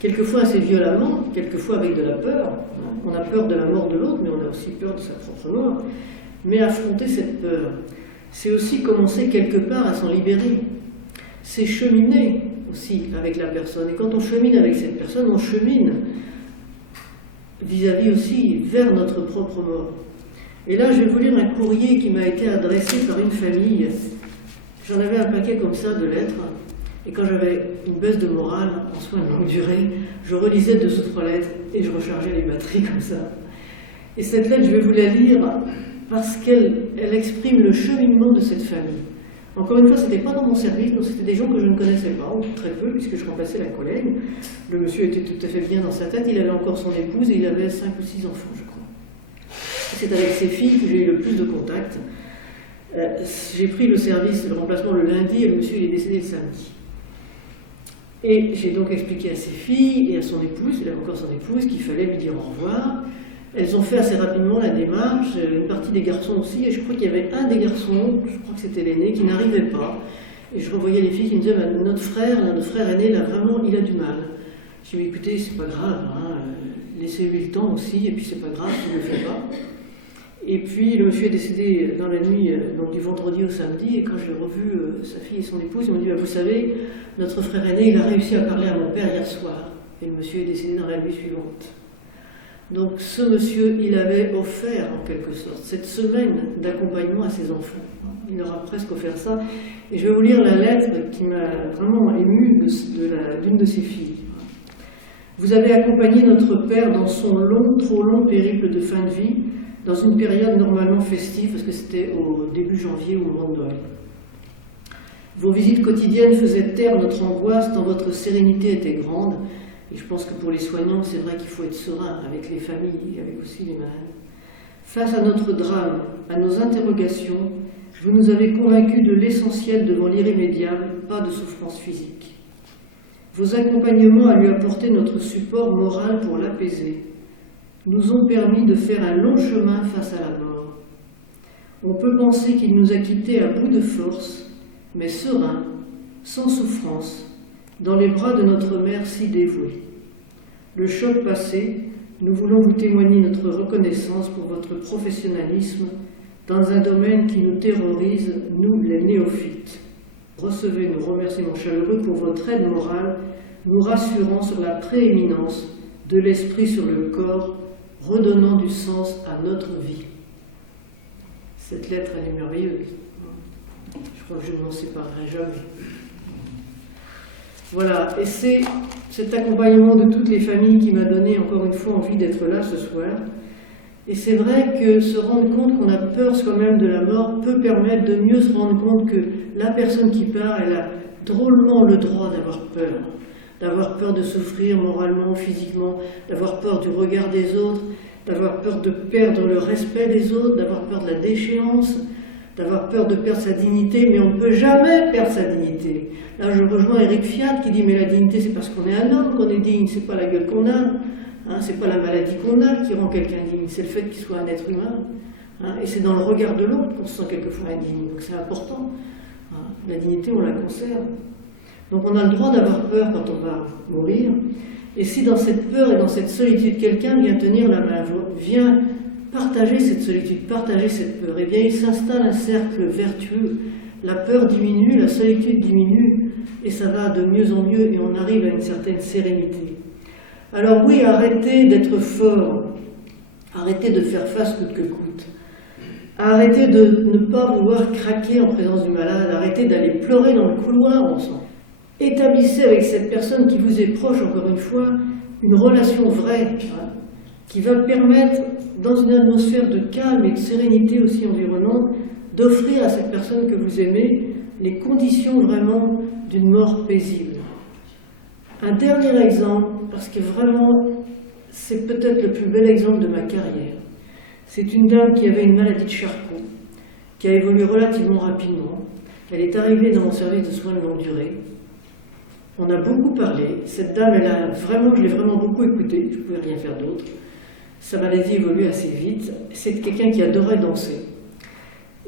Quelquefois assez violemment, quelquefois avec de la peur. On a peur de la mort de l'autre, mais on a aussi peur de sa propre mort. Mais affronter cette peur, c'est aussi commencer quelque part à s'en libérer. C'est cheminer aussi avec la personne. Et quand on chemine avec cette personne, on chemine vis-à-vis aussi vers notre propre mort. Et là, je vais vous lire un courrier qui m'a été adressé par une famille. J'en avais un paquet comme ça de lettres. Et quand j'avais une baisse de morale en soins de longue durée, je relisais 2 ou 3 lettres et je rechargeais les batteries comme ça. Et cette lettre, je vais vous la lire parce qu'elle exprime le cheminement de cette famille. Encore une fois, ce n'était pas dans mon service, donc c'était des gens que je ne connaissais pas, ou très peu, puisque je remplaçais la collègue. Le monsieur était tout à fait bien dans sa tête, il avait encore son épouse et il avait 5 ou 6 enfants, je crois. C'est avec ses filles que j'ai eu le plus de contact. J'ai pris le service, le remplacement le lundi et le monsieur il est décédé le samedi. Et j'ai donc expliqué à ses filles et à son épouse, il avait encore son épouse, qu'il fallait lui dire au revoir. Elles ont fait assez rapidement la démarche, une partie des garçons aussi, et je crois qu'il y avait un des garçons, je crois que c'était l'aîné, qui n'arrivait pas. Et je revoyais les filles qui me disaient, notre frère aîné, là, vraiment, il a du mal. J'ai dit, écoutez, c'est pas grave, hein, laissez-lui le temps aussi, et puis c'est pas grave s'il ne le fait pas. Et puis le monsieur est décédé dans la nuit, donc du vendredi au samedi, et quand j'ai revu sa fille et son épouse, ils m'ont dit, vous savez, notre frère aîné, il a réussi à parler à mon père hier soir, et le monsieur est décédé dans la nuit suivante. Donc ce monsieur, il avait offert en quelque sorte cette semaine d'accompagnement à ses enfants. Il leur a presque offert ça. Et je vais vous lire la lettre qui m'a vraiment émue d'une de ses filles. Vous avez accompagné notre père dans son long, trop long périple de fin de vie, dans une période normalement festive, parce que c'était au début janvier ou au mois de Noël. Vos visites quotidiennes faisaient taire notre angoisse, tant votre sérénité était grande. Et je pense que pour les soignants, c'est vrai qu'il faut être serein avec les familles et avec aussi les malades. Face à notre drame, à nos interrogations, vous nous avez convaincus de l'essentiel devant l'irrémédiable, pas de souffrance physique. Vos accompagnements à lui apporter notre support moral pour l'apaiser nous ont permis de faire un long chemin face à la mort. On peut penser qu'il nous a quittés à bout de force, mais serein, sans souffrance, dans les bras de notre mère si dévouée. Le choc passé, nous voulons vous témoigner notre reconnaissance pour votre professionnalisme dans un domaine qui nous terrorise, nous les néophytes. Recevez nos remerciements chaleureux pour votre aide morale, nous rassurant sur la prééminence de l'esprit sur le corps, redonnant du sens à notre vie. Cette lettre, elle est merveilleuse. Je crois que je ne m'en séparerai jamais. Voilà, et c'est cet accompagnement de toutes les familles qui m'a donné encore une fois envie d'être là ce soir. Et c'est vrai que se rendre compte qu'on a peur soi-même de la mort peut permettre de mieux se rendre compte que la personne qui part, elle a drôlement le droit d'avoir peur de souffrir moralement, physiquement, d'avoir peur du regard des autres, d'avoir peur de perdre le respect des autres, d'avoir peur de la déchéance, d'avoir peur de perdre sa dignité, mais on ne peut jamais perdre sa dignité. Là, je rejoins Eric Fiat qui dit « mais la dignité, c'est parce qu'on est un homme qu'on est digne, c'est pas la gueule qu'on a, hein, c'est pas la maladie qu'on a qui rend quelqu'un digne, c'est le fait qu'il soit un être humain. Hein, et c'est dans le regard de l'autre qu'on se sent quelquefois indigne, donc c'est important La dignité, on la conserve. Donc on a le droit d'avoir peur quand on va mourir. Et si dans cette peur et dans cette solitude, quelqu'un vient tenir la main, vient partager cette solitude, partager cette peur, eh bien il s'installe un cercle vertueux. La peur diminue, la solitude diminue, et ça va de mieux en mieux, et on arrive à une certaine sérénité. Alors oui, arrêtez d'être fort, arrêtez de faire face coûte que coûte, arrêtez de ne pas vouloir craquer en présence du malade, arrêtez d'aller pleurer dans le couloir ensemble. Établissez avec cette personne qui vous est proche, encore une fois, une relation vraie, qui va permettre, dans une atmosphère de calme et de sérénité aussi environnante, d'offrir à cette personne que vous aimez les conditions vraiment d'une mort paisible. Un dernier exemple, parce que vraiment, c'est peut-être le plus bel exemple de ma carrière. C'est une dame qui avait une maladie de Charcot, qui a évolué relativement rapidement. Elle est arrivée dans mon service de soins de longue durée. On a beaucoup parlé. Cette dame, je l'ai vraiment beaucoup écoutée, je ne pouvais rien faire d'autre. Sa maladie évoluait assez vite. C'est quelqu'un qui adorait danser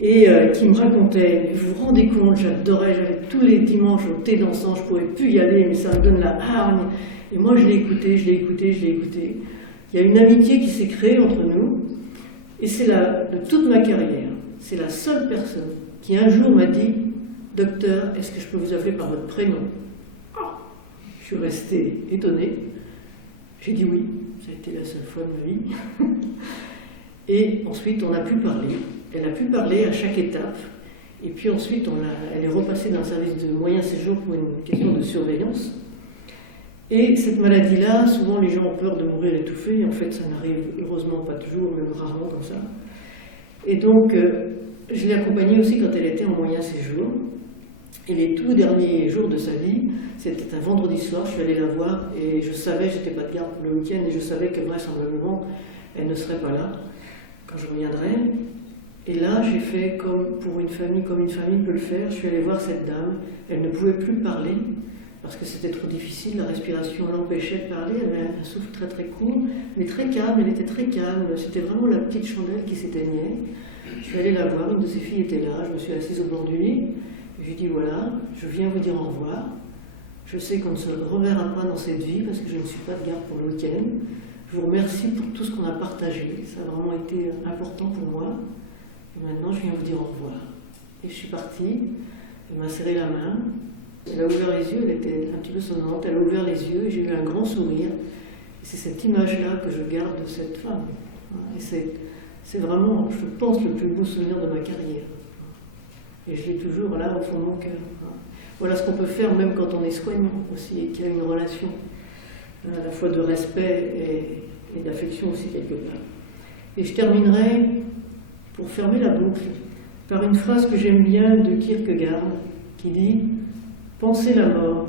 et qui me racontait, vous vous rendez compte, j'adorais, j'allais tous les dimanches au thé dansant, je ne pouvais plus y aller, mais ça me donne la hargne. Et moi, je l'ai écouté. Il y a une amitié qui s'est créée entre nous, et c'est de toute ma carrière, c'est la seule personne qui un jour m'a dit, docteur, est-ce que je peux vous appeler par votre prénom? Je suis restée étonnée. J'ai dit oui, ça a été la seule fois de ma vie. Et ensuite, on a pu parler. Elle a pu parler à chaque étape. Et puis ensuite, elle est repassée dans un service de moyen séjour pour une question de surveillance. Et cette maladie-là, souvent les gens ont peur de mourir étouffés. En fait, ça n'arrive heureusement pas toujours, même rarement comme ça. Et donc, je l'ai accompagnée aussi quand elle était en moyen séjour. Et les tout derniers jours de sa vie, c'était un vendredi soir, je suis allée la voir et je savais, j'étais pas de garde pour le week-end, et je savais que vraisemblablement elle ne serait pas là quand je reviendrais. Et là, j'ai fait comme une famille peut le faire. Je suis allée voir cette dame, elle ne pouvait plus parler parce que c'était trop difficile, la respiration l'empêchait de parler, elle avait un souffle très très court, mais très calme, elle était très calme, c'était vraiment la petite chandelle qui s'éteignait. Je suis allée la voir, une de ses filles était là, je me suis assise au bord du lit. Je lui ai dit voilà, je viens vous dire au revoir. Je sais qu'on ne se reverra pas dans cette vie parce que je ne suis pas de garde pour le week-end. Je vous remercie pour tout ce qu'on a partagé. Ça a vraiment été important pour moi. Et maintenant, je viens vous dire au revoir. Et je suis partie. Elle m'a serré la main. Elle a ouvert les yeux. Elle était un petit peu sonnante. Elle a ouvert les yeux et j'ai eu un grand sourire. Et c'est cette image-là que je garde de cette femme. Et c'est vraiment, je pense, le plus beau souvenir de ma carrière. Et je l'ai toujours là au fond de mon cœur. Voilà ce qu'on peut faire même quand on est soignant aussi et qu'il y a une relation à la fois de respect et d'affection aussi quelque part. Et je terminerai, pour fermer la boucle, par une phrase que j'aime bien de Kierkegaard qui dit « Penser la mort,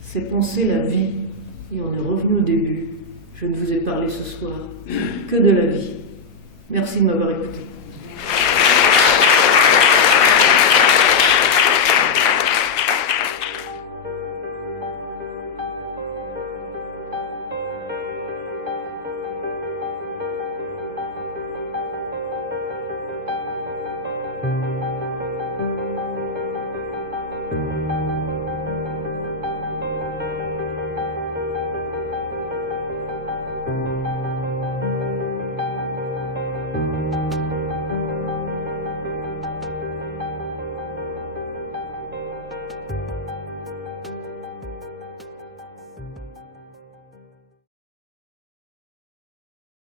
c'est penser la vie. » Et on est revenu au début. Je ne vous ai parlé ce soir que de la vie. Merci de m'avoir écouté.